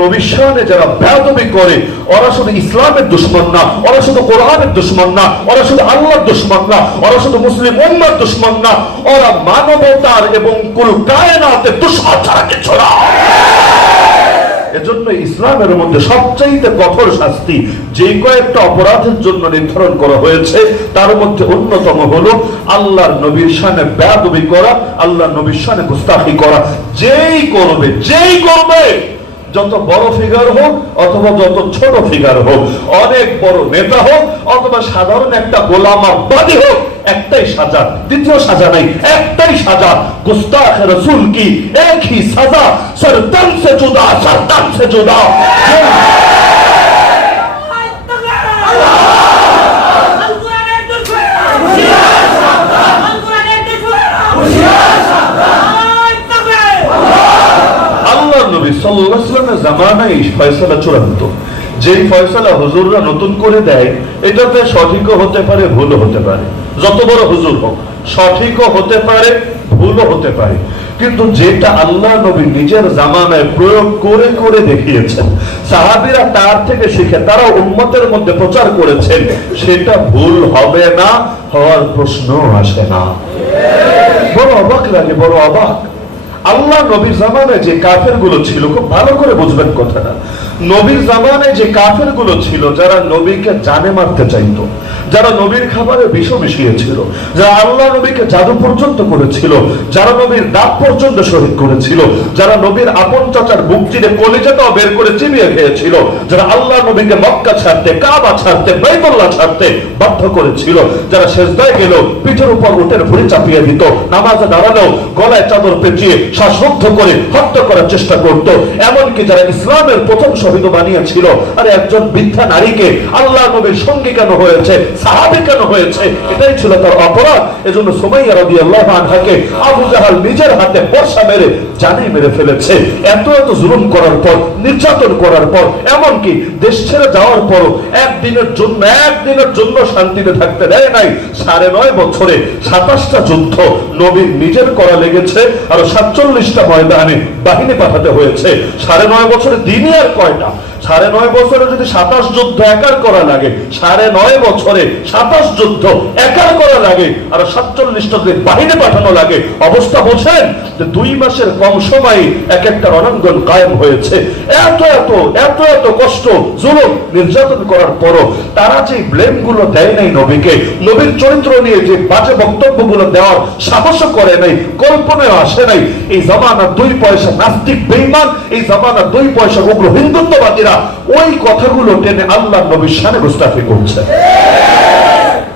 নবীর শানে যারা বেয়াদবি করে ওরা শুধু ইসলামের দুশমন না, ওরা শুধু কোরআনের দুশমন না, ওরা শুধু আল্লাহর দুশমন না, ওরা শুধু মুসলিম উম্মার দুশমন না, ওরা মানবতার এবং কুল কায়নাতের দুশমন ছাড়া কিছু না। এজন্য ইসলামের মধ্যে সবচাইতে কঠোর শাস্তি যে কয়েকটা অপরাধের জন্য নির্ধারণ করা হয়েছে তার মধ্যে অন্যতম হলো আল্লাহর নবীর শানে বেয়াদবি করা, আল্লাহর নবীর শানে গুস্তাখি করা। যেই করবে যত বড় ফিগার হোক অথবা যত ছোট ফিগার হোক, অনেক বড় নেতা হোক অথবা সাধারণ একটা গোলামাবাদী হোক, একটাই সাজা, দ্বিতীয় সাজা নাই, একটাই সাজা। গুস্তাখ রাসূল কি এক হি সাজা, সরতান সে জুদা, সরতান সে জুদা। নবী সাল্লাল্লাহু আলাইহি ওয়াসাল্লামের জামানায় ফয়সালা চূড়ান্ত। যেই ফয়সালা হুজুররা নতুন করে দেয় এটাতে সঠিকও হতে পারে, ভুলও হতে পারে। যত বড় হুজুর হোক সঠিকও হতে পারে, ভুলও হতে পারে, কিন্তু যেটা আল্লাহ নবী নিজের জামানায় প্রয়োগ করে করে দেখিয়েছেন, সাহাবীরা তার থেকে শিখে তারা উম্মতের মধ্যে প্রচার করেছেন, সেটা ভুল হবে না, হওয়ার প্রশ্ন আসে না। বড় অবাক লাগে, বড় অবাক। আল্লাহ নবীর জামানায় যে কাফের গুলো ছিল, খুব ভালো করে বুঝবেন কথাটা, নবীর জামানায় যে কাফের গুলো ছিল যারা নবীকে জানে মারতে চাইতো, যারা নবীর খাবারে বিষ মিশিয়েছিল, যারা আল্লাহ নবীকে জাদু পর্যন্ত করেছিল, যারা নবীর দাঁত পর্যন্ত শহীদ করেছিল, যারা নবীর আপন চাচার বুক চিরে কলিজাটাও বের করে চিবিয়ে খেয়েছিল, যারা আল্লাহ নবীকে মক্কা ছাড়তে, কাবা ছাড়তে, বাইতুল্লাহ ছাড়তে বাধ্য করেছিল, যারা সেজদায় গেল পিঠের উপর উটের ভুঁড়ি চাপিয়ে দিত, নামাজে দাঁড়ালেও গলায় চাদর পেঁচিয়ে শ্বাসরুদ্ধ করে হত্যা করার চেষ্টা করত, এমনকি যারা ইসলামের প্রথম শহীদ বানিয়েছিল, আরে একজন বৃদ্ধা নারীকে আল্লাহ নবীর সঙ্গী কেন হয়েছে, সাহাবী কেন হয়েছে, এটাই ছিল তার অপরাধ। এজন্য সুমাইয়া রাদিয়াল্লাহু আনহাকে আবু জাহাল নিজের হাতে বর্ষা মেরে জানে মেরে ফেলেছে। এত এত জুলুম করার পর, নির্যাতন করার পর, এমনকি দেশ ছেড়ে যাওয়ার পর একদিনের জন্য শান্তিতে থাকতে দেয় নাই। 9.5 বছরে 27টা যুদ্ধ নবীর নিজের করা লেগেছে, আর 47টা ময়দানে বাহিনী পাঠাতে হয়েছে। 9.5 বছরে দিনই আর কয়টা? 9.5 বছরে যদি 27 যুদ্ধ একার করা লাগে, 9.5 বছরে 27 যুদ্ধ একার করা লাগে, আর 47টা দিন বাহিনী পাঠানো লাগে, অবস্থা বোঝেন যে 2 মাসের কম সময়ে এক একটা রণাঙ্গন কায়েম হয়েছে। এত এত এত এত কষ্ট, জুলুম, নির্যাতন করার পরও তারা যে ব্লেম গুলো দেয় নাই নবীকে, নবীর চরিত্র নিয়ে যে বাজে বক্তব্য গুলো দেওয়ার সাহস করে নাই, কল্পনায় আসে নাই। এই জামানার 2 পয়সা নাস্তিক বেঈমান, এই জামানার 2 পয়সা উগ্র হিন্দুত্ববাদীরা ওই কথাগুলো টেনে আল্লাহ নবীর শানে গুস্তাখি করছে।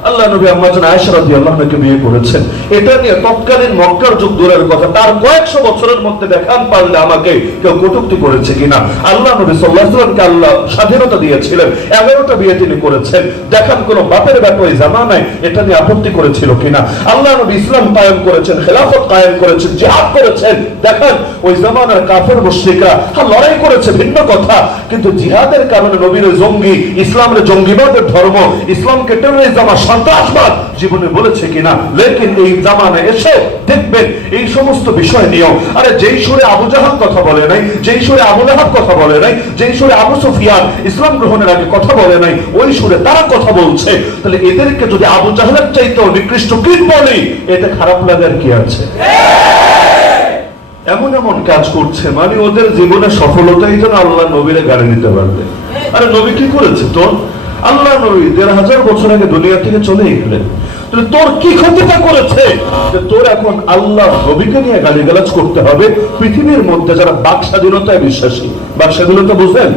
আল্লাহ নবী আম্মা জান আয়েশা রাদিয়াল্লাহু আনহাকে বিয়ে করেছেন, এটা নিয়ে তৎকালীন মক্কার যুগ দূরের কথা, তার কয়েকশো বছরের মধ্যে দেখান পারলে আমাকে কেউ কটূক্তি করেছে কিনা। আল্লাহ নবী সাল্লাল্লাহু আলাইহি ওয়াসাল্লামকে আল্লাহ স্বাধীনতা দিয়েছিলেন, 11টা বিয়ে তিনি করেছেন, দেখান কোন বাপের বেটা ওই জামানায় এটা নিয়ে আপত্তি করেছিল কিনা। আল্লাহ নবী ইসলাম কায়েম করেছেন, খেলাফত কায়েম করেছেন, জিহাদ করেছেন, দেখান ওই জামানার কাফের মুশরিকরা লড়াই করেছে ভিন্ন কথা, কিন্তু জিহাদের কারণে নবীর জঙ্গি, ইসলামের জঙ্গিবাদের ধর্ম, ইসলামকে টেররিজম আর সন্ত্রাসবাদ জীবনে বলেছে কিনা। লেকিন এই জামানায় এসে দেখবেন এই সমস্ত বিষয় নিয়েও, আরে যেই সুরে আবু জাহাল কথা বলে নাই, যেই সুরে আবু লাহাব কথা বলে নাই, যেই সুরে আবু সুফিয়ান ইসলাম গ্রহণের আগে কথা বলে নাই, ওই সুরে তারা কথা বলছে। তাহলে এদেরকে যদি আবু জাহালের চাইতেও নিকৃষ্ট কীট বলি, এতে খারাপ লাগার কি আছে? এমন এমন কাজ করছে, মানে ওদের জীবনে সফলতাই যেন আল্লাহ নবীরে গাড়ি নিতে পারবে। আরে নবী কি করেছে তোর? আল্লাহ নবী 1500 বছর আগে দুনিয়া থেকে চলে গেলেন, তোর কি ক্ষতিটা করেছে যে তোর এখন আল্লাহ নবীকে নিয়ে গালিগালাজ করতে হবে? পৃথিবীর মধ্যে যারা বাক স্বাধীনতায় বিশ্বাসী, বাক স্বাধীনতা বুঝেন,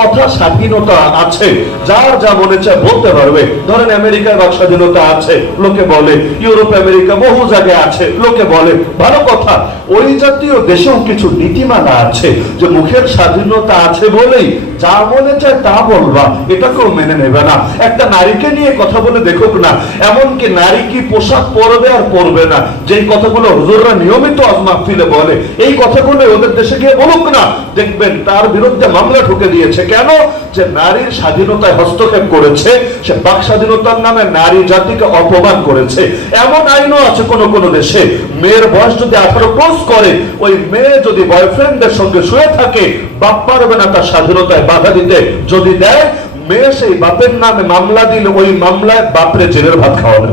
কথা স্বাধীনতা আছে, যার যা মনে চায় বলতে পারবে। ধরেন আমেরিকায় বাক স্বাধীনতা আছে, লোকে বলে, ইউরোপ আমেরিকা বহু জায়গায় আছে, লোকে বলে, ভালো কথা। ওই জাতীয় দেশেও কিছু নীতিমালা আছে যে মুখের স্বাধীনতা আছে বলেই যা মনে চায় তা বলবা, এটা কেউ মেনে নেবে না। একটা নারীকে নিয়ে কথা বলে দেখুক না, এমনকি নারী কি পোশাক পরবে আর পরবে না, যে কথাগুলো হুজুররা নিয়মিত আজ মাহফিলে বলে, এই কথাগুলো ওদের দেশে গিয়ে বলুক না, দেখবেন তার বিরুদ্ধে মামলা ঢুকে দিয়েছে। কেন? যে নারীর স্বাধীনতায় হস্তক্ষেপ করেছে, সে বাক স্বাধীনতার নামে নারী জাতিকে অপমান করেছে। এমন আইনও আছে কোন কোন দেশে, মেয়ের বয়স যদি 18 ক্রস করে, ওই মেয়ে যদি বয়ফ্রেন্ডের সঙ্গে শুয়ে থাকে, বাপ পারবে না তার স্বাধীনতায় বাধা দিতে। যদি দেয়, মেয়ে সেই বাপের নামে মামলা দিলে ওই মামলায় বাপরে জেলের ভাত খাওয়াবে।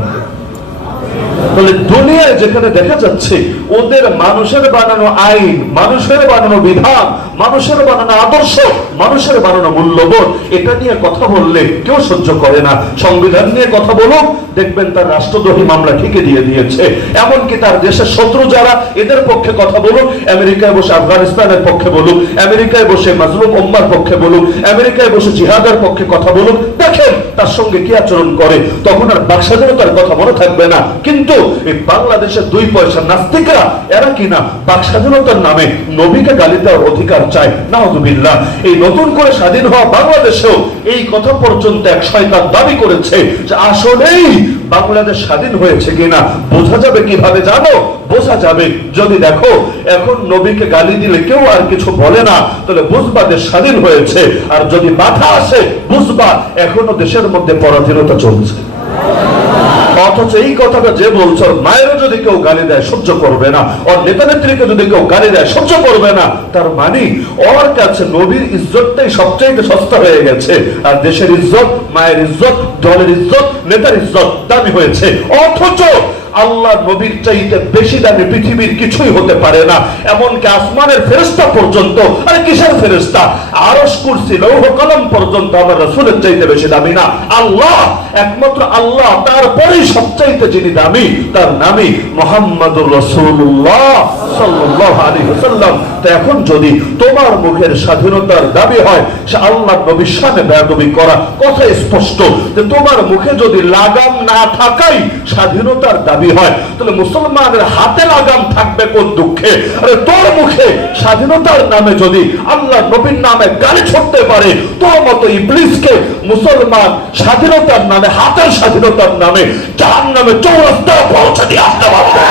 তাহলে দুনিয়ায় যেখানে দেখা যাচ্ছে ওদের মানুষের বানানো আইন, মানুষের বানানো বিধান, মানুষের বানানো আদর্শ, মানুষের বানানো মূল্যবোধ, এটা নিয়ে কথা বললে কেউ সহ্য করে না। সংবিধান নিয়ে কথা বলুক, দেখবেন তার রাষ্ট্রদ্রোহী মামলা ঠিকই দিয়ে দিয়েছে। এমনকি তার দেশের শত্রু যারা, এদের পক্ষে কথা বলুক, আমেরিকায় বসে আফগানিস্তানের পক্ষে বলুক, আমেরিকায় বসে মাজলুম উম্মার পক্ষে বলুক, আমেরিকায় বসে জিহাদের পক্ষে কথা বলুক, দেখেন তার সঙ্গে কি আচরণ করে। তখন আর বাক স্বাধীনতার কথা মনে থাকবে না। কিন্তু এই বাংলাদেশের 2 পয়সা নাস্তিকরা, এরা কিনা বাক স্বাধীনতার নামে নবীকে গালি দেওয়ার অধিকার চায়। নাউযুবিল্লাহ। এই নতুন করে স্বাধীন হওয়া বাংলাদেশেও এই কথা পর্যন্ত এক শয়তান দাবি করেছে যে আসলেই বাংলাদেশ স্বাধীন হয়েছে কিনা বোঝা যাবে কিভাবে জানো? বোঝা যাবে যদি দেখো এখন নবীকে গালি দিলে কেউ আর কিছু বলে না, তাহলে বুঝবা দেশ স্বাধীন হয়েছে। আর যদি বাধা আসে, বুঝবা এখনো দেশের মধ্যে পরাধীনতা চলছে। অথচ এই কথাটা যে বলছো, মায়েরও যদি কেউ গালি দেয় সহ্য করবে না, ওর নেতা নেত্রীকে যদি কেউ গালি দেয় সহ্য করবে না, তার মানে ওর কাছে নবীর ইজ্জতটাই সবচাইতে সস্তা হয়ে গেছে। আর দেশের ইজ্জত, মায়ের ইজ্জত, দলের ইজ্জত, নেতার ইজ্জত দামি হয়েছে। অথচ আল্লাহ নবীর চাইতে বেশি দামি পৃথিবীর কিছুই হতে পারে না। এমনকি আসমানের ফেরেশতা পর্যন্ত, আরে কিসের ফেরেশতা, আরশ কুরসি লৌহ কলম পর্যন্ত আমার রাসূলের চাইতে বেশি দামি না। আল্লাহ, একমাত্র আল্লাহ, তারপরেই সবচাইতে যিনি দামি তার নামই মুহাম্মাদুর রাসূলুল্লাহ সাল্লাল্লাহু আলাইহি ওয়াসাল্লাম। তো এখন যদি তোমার মুখের স্বাধীনতার দাবি হয়, সে আল্লাহর নবীর শানে বেয়াদবি করা। কথা স্পষ্ট যে তোমার মুখে যদি লাগাম না থাকাই স্বাধীনতার দাবি হয়, তাহলে মুসলমানের হাতে লাগাম থাকবে কোন দুঃখে? আরে তোর মুখে স্বাধীনতার নামে যদি আল্লাহ নবীর নামে গালি ছড়তে পারে, তোর মতো ইবলিসকে মুসলমান স্বাধীনতার নামে, হাতের স্বাধীনতার নামে জাহান্নামে চৌরাস্তা পৌঁছে দিয়ে আসতে পারবে।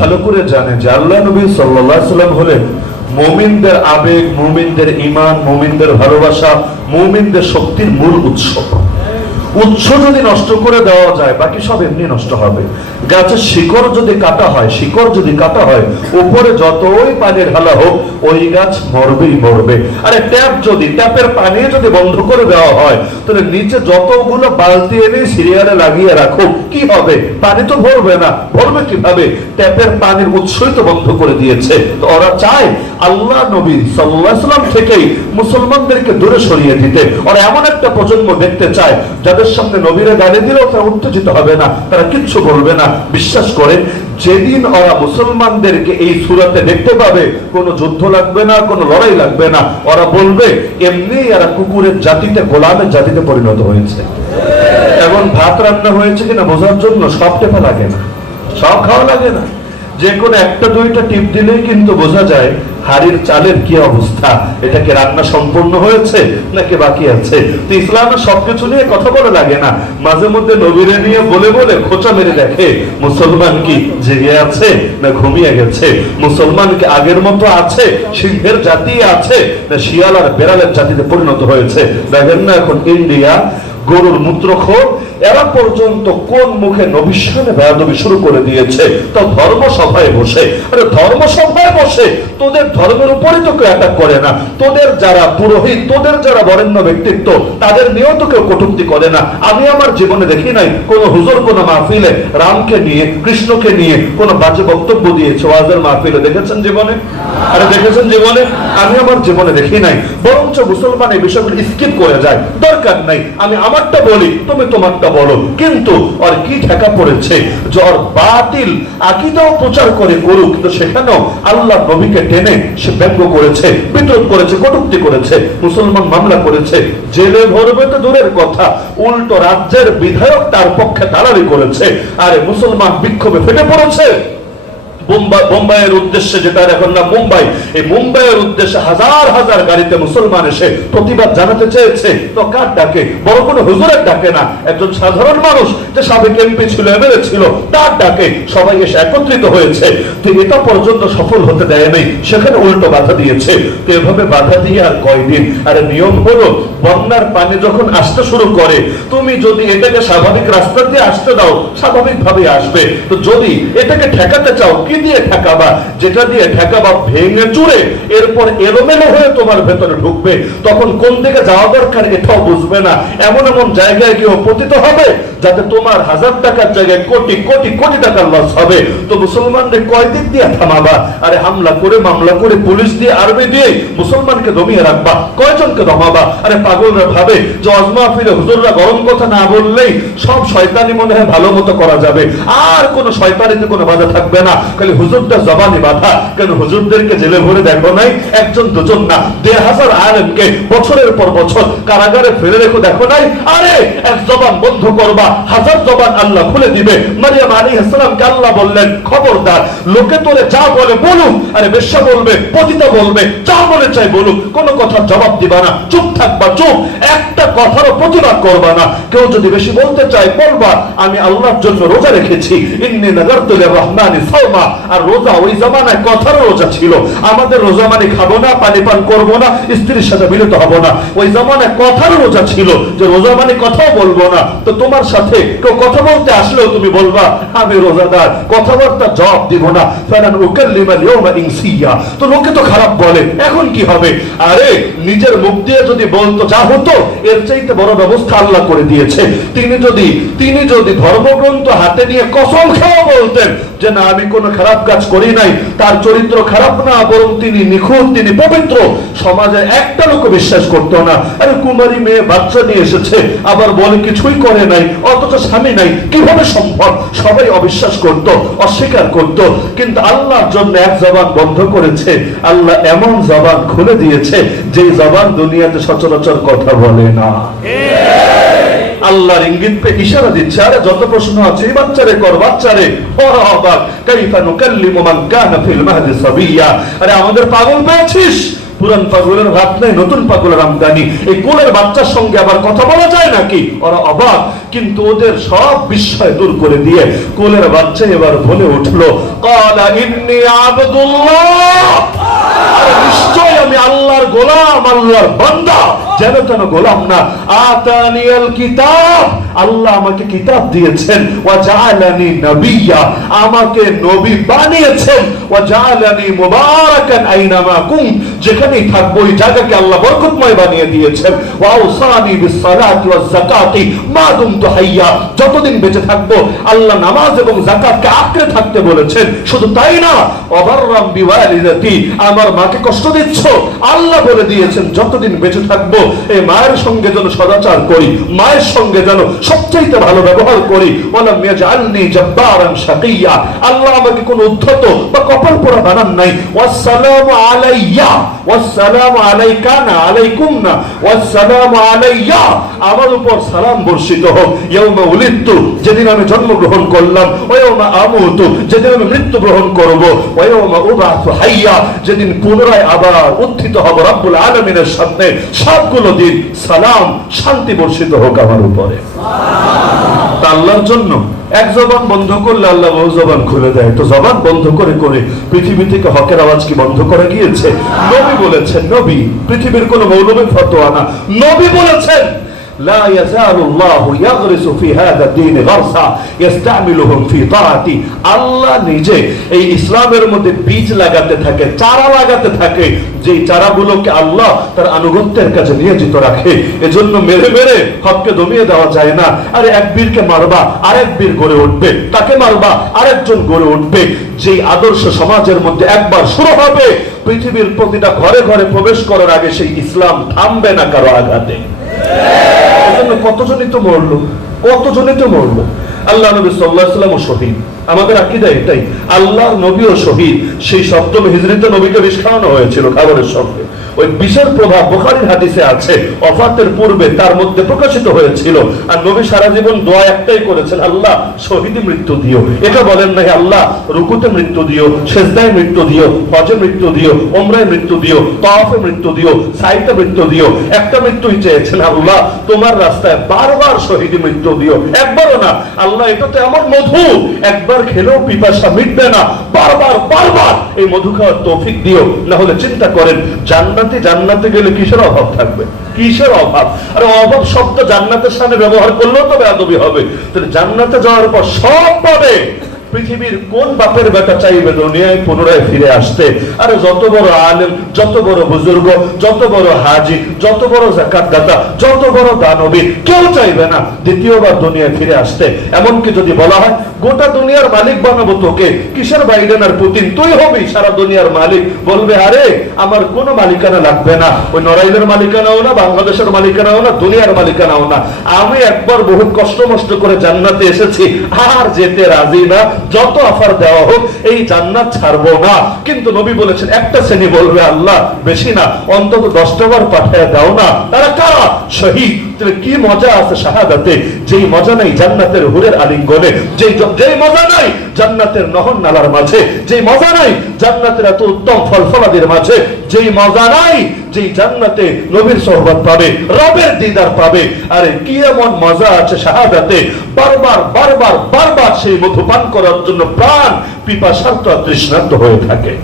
ভালো করে জানে যে আল্লাহ নবী সাল্লাল্লাহু আলাইহি ওয়াসাল্লাম হলেন মুমিনদের আবেগ, মুমিনদের ঈমান, মুমিনদের ভালোবাসা, মুমিনদের শক্তির মূল উৎস। উৎস যদি নষ্ট করে দেওয়া যায়, বাকি সব এমনি নষ্ট হবে। গাছের শিকড় যদি কাটা হয়, শিকড় যদি কাটা হয়, উপরে যতই পানি ঢালা হোক ওই গাছ মরবেই মরবে। আরে ট্যাপ যদি, ট্যাপের পানি যদি বন্ধ করে দেওয়া হয়, তাহলে নিচে যতগুলো বালতি এনে সিরিয়ালে লাগিয়ে রাখো, কি হবে? পানি তো ভরবে না। ভরবে কিভাবে? ট্যাপের পানির উৎসই তো বন্ধ করে দিয়েছে। তো ওরা চায় আল্লাহ নবী সাল্লাল্লাহু আলাইহি ওয়াসাল্লাম থেকেই মুসলমানদেরকে দূরে সরিয়ে দিতে। ওরা এমন একটা প্রজন্ম দেখতে চায় যাদের সামনে নবীরা গালি দিলেও তারা উত্তেজিত হবে না, তারা কিচ্ছু বলবে না। বিশ্বাস করে যেদিন ওরা মুসলমানদেরকে এই সূরাতে দেখতে পাবে, কোনো যুদ্ধ লাগবে না, কোনো লড়াই লাগবে না, ওরা বলবে এমনি এরা কুকুরের জাতিতে, গোলামের জাতিতে পরিণত হয়েছে। এখন ভাত রান্না হয়েছে কিনা বোঝার জন্য সব টেপা লাগে না, সব খাওয়া লাগে না, যে কোনো একটা দুইটা টিপ দিলেই কিন্তু বোঝা যায় হাড়ির চালের কি অবস্থা, এটা কি রান্না সম্পূর্ণ হয়েছে নাকি বাকি আছে। তো ইসলামের সবকিছু নিয়ে কথা বলে লাগে না, মাঝে মধ্যে নবীরে নিয়ে বলে বলে খোঁচা মেরে দেখে মুসলমান কি জেগে আছে না ঘুমিয়ে গেছে, মুসলমান কি আগের মতো আছে, সিংহের জাতি আছে না শিয়াল আর বেড়ালের জাতিতে পরিণত হয়েছে। দেখেন না এখন ইন্ডিয়া গরুর মূত্রখোর, এরা পর্যন্ত কোন মুখে নবীর সামনে বেয়াদবি শুরু করে দিয়েছে। তো ধর্মসভায় বসে, আরে ধর্মসভায় বসে তোদের ধর্মের উপরে তো কেউ অ্যাটাক করে না, তোদের যারা পুরোহিত, তোদের যারা বরেণ্য ব্যক্তিত্ব, তাদের নিয়েও তো কেউ কটূক্তি করে না। আমি আমার জীবনে দেখি নাই কোন হুজুর কোন মাহফিলে রামকে নিয়ে, কৃষ্ণকে নিয়ে কোন বাজে বক্তব্য দিয়েছে ওয়াজের মাহফিলে। দেখেছেন জীবনে? আরে দেখেছেন জীবনে? আমি আমার জীবনে দেখি নাই। বরঞ্চ মুসলমান এই বিষয়গুলো স্কিপ করে যায়, দরকার নাই, আমি আমারটা বলি, তুমি তোমারটা হকটা বলো, কিন্তু আর কি ঠেকা পড়েছে যে ওর বাতিল আকীদাও প্রচার করে করুক, কিন্তু সেখানেও আল্লাহ নবীকে টেনে সে ব্যঙ্গ করেছে, বিদ্রোহ করেছে, কটূক্তি করেছে, মুসলমান মামলা করেছে, জেলে ভরবে তো দূরের কথা, উল্টো রাজ্যের বিধায়ক তার পক্ষে দাঁড়ালি করেছে। আরে মুসলমান বিক্ষোভে ফেটে পড়েছে। বোম্বাইয়ের উদ্দেশ্যে, যেটা এখন না মুম্বাই, এই মুম্বাইয়ের উদ্দেশ্যে হাজার হাজার গাড়িতে মুসলমান এসে প্রতিবাদ জানাতে চেয়েছে। তো কার ডাকে? বড় কোনো হুজুরের ডাকে না, একজন সাধারণ মানুষ যে সাবেক এমপি ছিল, এমএলএ ছিল, তার ডাকে সবাই এসে একত্রিত হয়েছে। তো এটা পর্যন্ত সফল হতে দেয় নাই, সেখানে উল্টো বাধা দিয়েছে। তো এভাবে বাধা দিয়ে আর কয়দিন? আরে নিয়ম হলো, বন্যার পানি যখন আসতে শুরু করে, তুমি যদি এটাকে স্বাভাবিক রাস্তা দিয়ে আসতে দাও, স্বাভাবিক ভাবে আসবে। তো যদি এটাকে ঠেকাতে চাও, কি দিয়ে ঠেকাবা? যেটা দিয়ে ঠেকাবা ভেঙে চুরে এরপর এলোমেলো হয়ে তোমার ভেতরে ঢুকবে, তখন কোন দিকে যাওয়া দরকার এটাও বুঝবে না। এমন এমন জায়গায় কেউ পতিত হবে যাতে তোমার হাজার টাকার জায়গায় কোটি কোটি কোটি টাকার লস হবে। তো মুসলমানদের কয় দিক দিয়ে থামাবা? আরে হামলা করে, মামলা করে, পুলিশ দিয়ে, আর্মি দিয়ে মুসলমানকে দমিয়ে রাখবা? কয়জনকে দমাবা? আরে পাগলরা ভাবে যে ওয়াজ মাহফিলে হুজুররা গরম কথা না বললেই সব শয়তানি মনে হয় ভালো মতো করা যাবে, আর কোন শয়তানিতে কোনো বাধা থাকবে না, খালি হুজুরদের জবানি বাধা। কেন হুজুরদেরকে জেলে ভরে দেখো নাই? একজন দুজন না, ১,৫০০ আলেমকে বছরের পর বছর কারাগারে ফেলে রেখো দেখো নাই? আরে এক জবান বন্ধ করবা, হাজার জবান আল্লাহ খুলে দিবে। মারিয়াম আলাইহিস সালামকে আল্লাহ বললেন, খবরদার, লোকে তোরে যা বলে বলুক, আরে বেশ্যা বলবে, পতিতা বলবে, যা বলে চাই বলুক, কোনো কথার জবাব দিবা না, চুপ থাকবা, চুপ, একটা কথারও প্রতিবাদ করবা না। কেউ যদি বেশি বলতে চায় বলবা, আমি আল্লাহর জন্য রোজা রেখেছি, ইন্নী নাযারতু লির-রাহমানি সাওমা। আর রোজা ওই জামানায় কথার রোজা ছিল। আমাদের রোজা মানে খাবো না, পানি পান করবো না, স্ত্রীর সাথে মিলিত হবো না। ওই জামানায় কথার রোজা ছিল, যে রোজা মানে কথাও বলবো না। তো তোমার সাথে কেউ কথা বলতে আসলেও তুমি বলবা, আমি রোজাদার, কথাবার্তা জবাব দিব না। ফালান উকাল্লিমাল ইয়াওমা ইনসিয়া। তো লোকে তো খারাপ বলে, এখন কি হবে? আরে নিজের মুখ দিয়ে যদি বলতো যা হতো, এর চাইতে বড় ব্যবস্থা আল্লাহ করে দিয়েছে। তিনি যদি ধর্মগ্রন্থ হাতে নিয়ে কসম খেয়ে বলতেন যে না, আমি কোনো খারাপ কাজ করি নাই, তার চরিত্র খারাপ না, বরং তিনি নিখুঁত, তিনি পবিত্র, সমাজে একটা লোক বিশ্বাস করতো না। আরে কুমারী মেয়ে বাচ্চা নিয়ে এসেছে, আবার বলে কিছুই করে নাই, অথচ স্বামী নাই, কিভাবে সম্ভব? সবাই অবিশ্বাস করত, অস্বীকার করত। কিন্তু আল্লাহর জন্য এক জবান বন্ধ করেছে, আল্লাহ এমন জবান খুলে দিয়েছে যে জবান দুনিয়াতে সচরাচর কথা বলে না। আল্লাহর ইঙ্গিত পে ইশারা দিচ্ছে, আরে যত প্রশ্ন আছে এই বাচ্চারে কর, বাচ্চারে। অবাক, কাইফা নুকাল্লিমু মান কানা ফিল মাহদি সাবিয়্যা। আরে আমাদের পাগল পেয়েছিস? পুরান পাগলের ভাত নেই, নতুন পাগলের আমদানি। এই কোলের বাচ্চার সঙ্গে আবার কথা বলা যায় নাকি? ওরা অবাক, কিন্তু ওদের সব বিস্ময় দূর করে দিয়ে কোলের বাচ্চা এবার বলে উঠলো, ক্বালা ইন্নী আবদুল্লাহ। নিশ্চয় আমি আল্লাহর গোলাম, আল্লাহর বান্দা, যেন তেন গোলাম না। আতানিয়াল কিতাব, আল্লাহ আমাকে কিতাব দিয়েছেন। ওয়া জাআলানি নবিয়্যা, আমাকে নবী বানিয়েছেন। ওয়া জাআলানি মুবারাকান আইনামা কুন, যেখানেই থাকবো ওই জায়গাকে আল্লাহ বরকতময় বানিয়ে দিয়েছেন। ওয়া আওসানি বিস-সালাতি ওয়াজ-যাকাতি মা দুমতু হাইয়্যা, যতদিন বেঁচে থাকবো আল্লাহ নামাজ এবং যাকাতকে আঁকড়ে থাকতে বলেছেন। শুধু তাই না, ওয়াবাররাম বিওয়ালিদাতি, আমার মাকে কষ্ট দিচ্ছ, আল্লাহ বলে দিয়েছেন যতদিন বেঁচে থাকবো এই মায়ের সঙ্গে যেন সদাচার করি, মায়ের সঙ্গে যেন সবচাইতে ভালো ব্যবহার করি। ওয়ালাম ইয়াজআলনি জাব্বারান শাকিয়্যা, আল্লাহ আমাকে কোনো উদ্ধত বা কপাল পোড়া বানান নাই। ওয়াসসালামু আলাইয়া, ওয়াসসালামু আলাইকা না, আলাইকুম না, ওয়াসসালামু আলাইয়া, আমার উপর সালাম বর্ষিত হোক। ইয়াউমা উলিদতু, যেদিন আমি জন্মগ্রহণ করলাম, ওয়া ইয়াউমা আমুতু, যেদিন আমি মৃত্যুগ্রহণ করব, ওয়া ইয়াউমা উবআসু হাইয়্যা, যেদিন পুনরায় আবার উত্থিত হব রব্বুল আলামিনের সামনে, সবগুলো দিন সালাম শান্তি বর্ষিত হোক আমার উপরে। আল্লাহর জন্য এক জবান বন্ধ করলে আল্লাহ বহু জবান খুলে দেয়। তো জবান বন্ধ করে করে পৃথিবী থেকে হকের আওয়াজ কি বন্ধ করা গিয়েছে? নবী বলেছেন, নবী, পৃথিবীর কোন মৌলবী ফতোয়া না, নবী বলেছেন, لا يزال الله يغرس في هذا الدين غرسا يستعملهم في طاعتي। আল্লাহ নিজে এই ইসলামের মধ্যে বীজ লাগাতে থাকে, চারা লাগাতে থাকে, যে চারাগুলোকে আল্লাহ তার আনুগত্যের কাছে নিয়োজিত রাখে। এজন্য মেরে মেরে হককে দমিয়ে দেওয়া যায় না। আরে এক বীরকে মারবা, আরেক বীর গড়ে উঠবে, তাকে মারবা, আরেকজন গড়ে উঠবে। যে আদর্শ সমাজের মধ্যে একবার শুরু হবে, পৃথিবীর প্রতিটা ঘরে ঘরে প্রবেশ করার আগে সেই ইসলাম থামবে না কারো আঘাতে। কতজনই তো মরলো, কতজনে তো মরলো। আল্লাহ নবী সাল্লাল্লাহু আলাইহি ওয়াসাল্লাম শহীদ, আমাদের আকীদা এটাই, আল্লাহর নবীও শহীদ। সেই সপ্তম হিজরিতে নবীকে বিষ খাওয়ানো হয়েছিল খাবারের সঙ্গে। ওই বিষের প্রভাব বুখারীর হাদিসে আছে, ওফাতের পূর্বে তার মধ্যে প্রকাশিত হয়েছিল। আর নবী সারা জীবন দোয়া একটাই করেছেন, আল্লাহ শহীদে মৃত্যু দিও। এটা বলেন নাই আল্লাহ রুকুতে মৃত্যু দিও, সেজদায় মৃত্যু দিও, হজে মৃত্যু দিও, উমরায় মৃত্যু দিও, তাওয়াফে মৃত্যু দিও, সাইতে মৃত্যু দিও। একটা মৃত্যুই চেয়েছেন, আল্লাহ তোমার রাস্তায় বারবার শহীদে মৃত্যু দিও, একবারও না। আল্লাহ এটা তো এমন মধু, একবার খেলেও পিপাসা মিটবে না, বারবার বারবার এই মধু খাওয়ার তৌফিক দিও। না হলে চিন্তা করেন জান্নাতে গেলে কিসের অভাব থাকবে, কিসের অভাব? আর অভাব শব্দ জান্নাতের সামনে ব্যবহার করলেও তো বেয়াদবি হবে। তাহলে জান্নাতে যাওয়ার পর সব পাবে। পৃথিবীর কোন বাপের বেটা চাইবে দুনিয়ায় পুনরায় ফিরে আসতে? আরে যত বড় আলেম, যত বড় বুজুর্গ, যত বড় হাজি, যত বড় যাকাত দাতা, যত বড় দানবী, কেউ চাইবে না দ্বিতীয়বার দুনিয়ায় ফিরে আসতে। এমনকি যদি বলা হয় গোটা দুনিয়ার মালিক বানাবো তোকে, কিসের বাইডেন আর পুতিন, তুই হবি সারা দুনিয়ার মালিক, বলবে আরে আমার কোনো মালিকানা লাগবে না, ওই নড়াইলের মালিকানাও না, বাংলাদেশের মালিকানাও না, দুনিয়ার মালিকানাও না। আমি একবার বহুত কষ্ট মষ্ট করে জান্নাতে এসেছি, আর যেতে রাজি না, যত অফার দেওয়া হোক এই জান্নাত ছাড়বো না। কিন্তু নবী বলেছেন একটা শ্রেণী বলবে আল্লাহ বেশি না, অন্তত 10টা বার পাঠিয়ে দাও না। তারা কারা? শহীদ। কি মজা আছে শাহাদাতে, যেই মজা নাই জান্নাতের হুরের আলিঙ্গনে, যেই মজা নাই জান্নাতের নহর নালার মাঝে, যেই মজা নাই জান্নাতের এত উত্তম ফলফলাদির মাঝে, যেই মজা নাই যেই জান্নাতে নবীর সোহবত পাবে, রবের দিদার পাবে। আরে কি এমন মজা আছে শাহাদাতে, বারবার বারবার বারবার সেই মধু পান করার জন্য প্রাণ পিপাসার্ত তৃষ্ণার্ত হয়ে থাকে।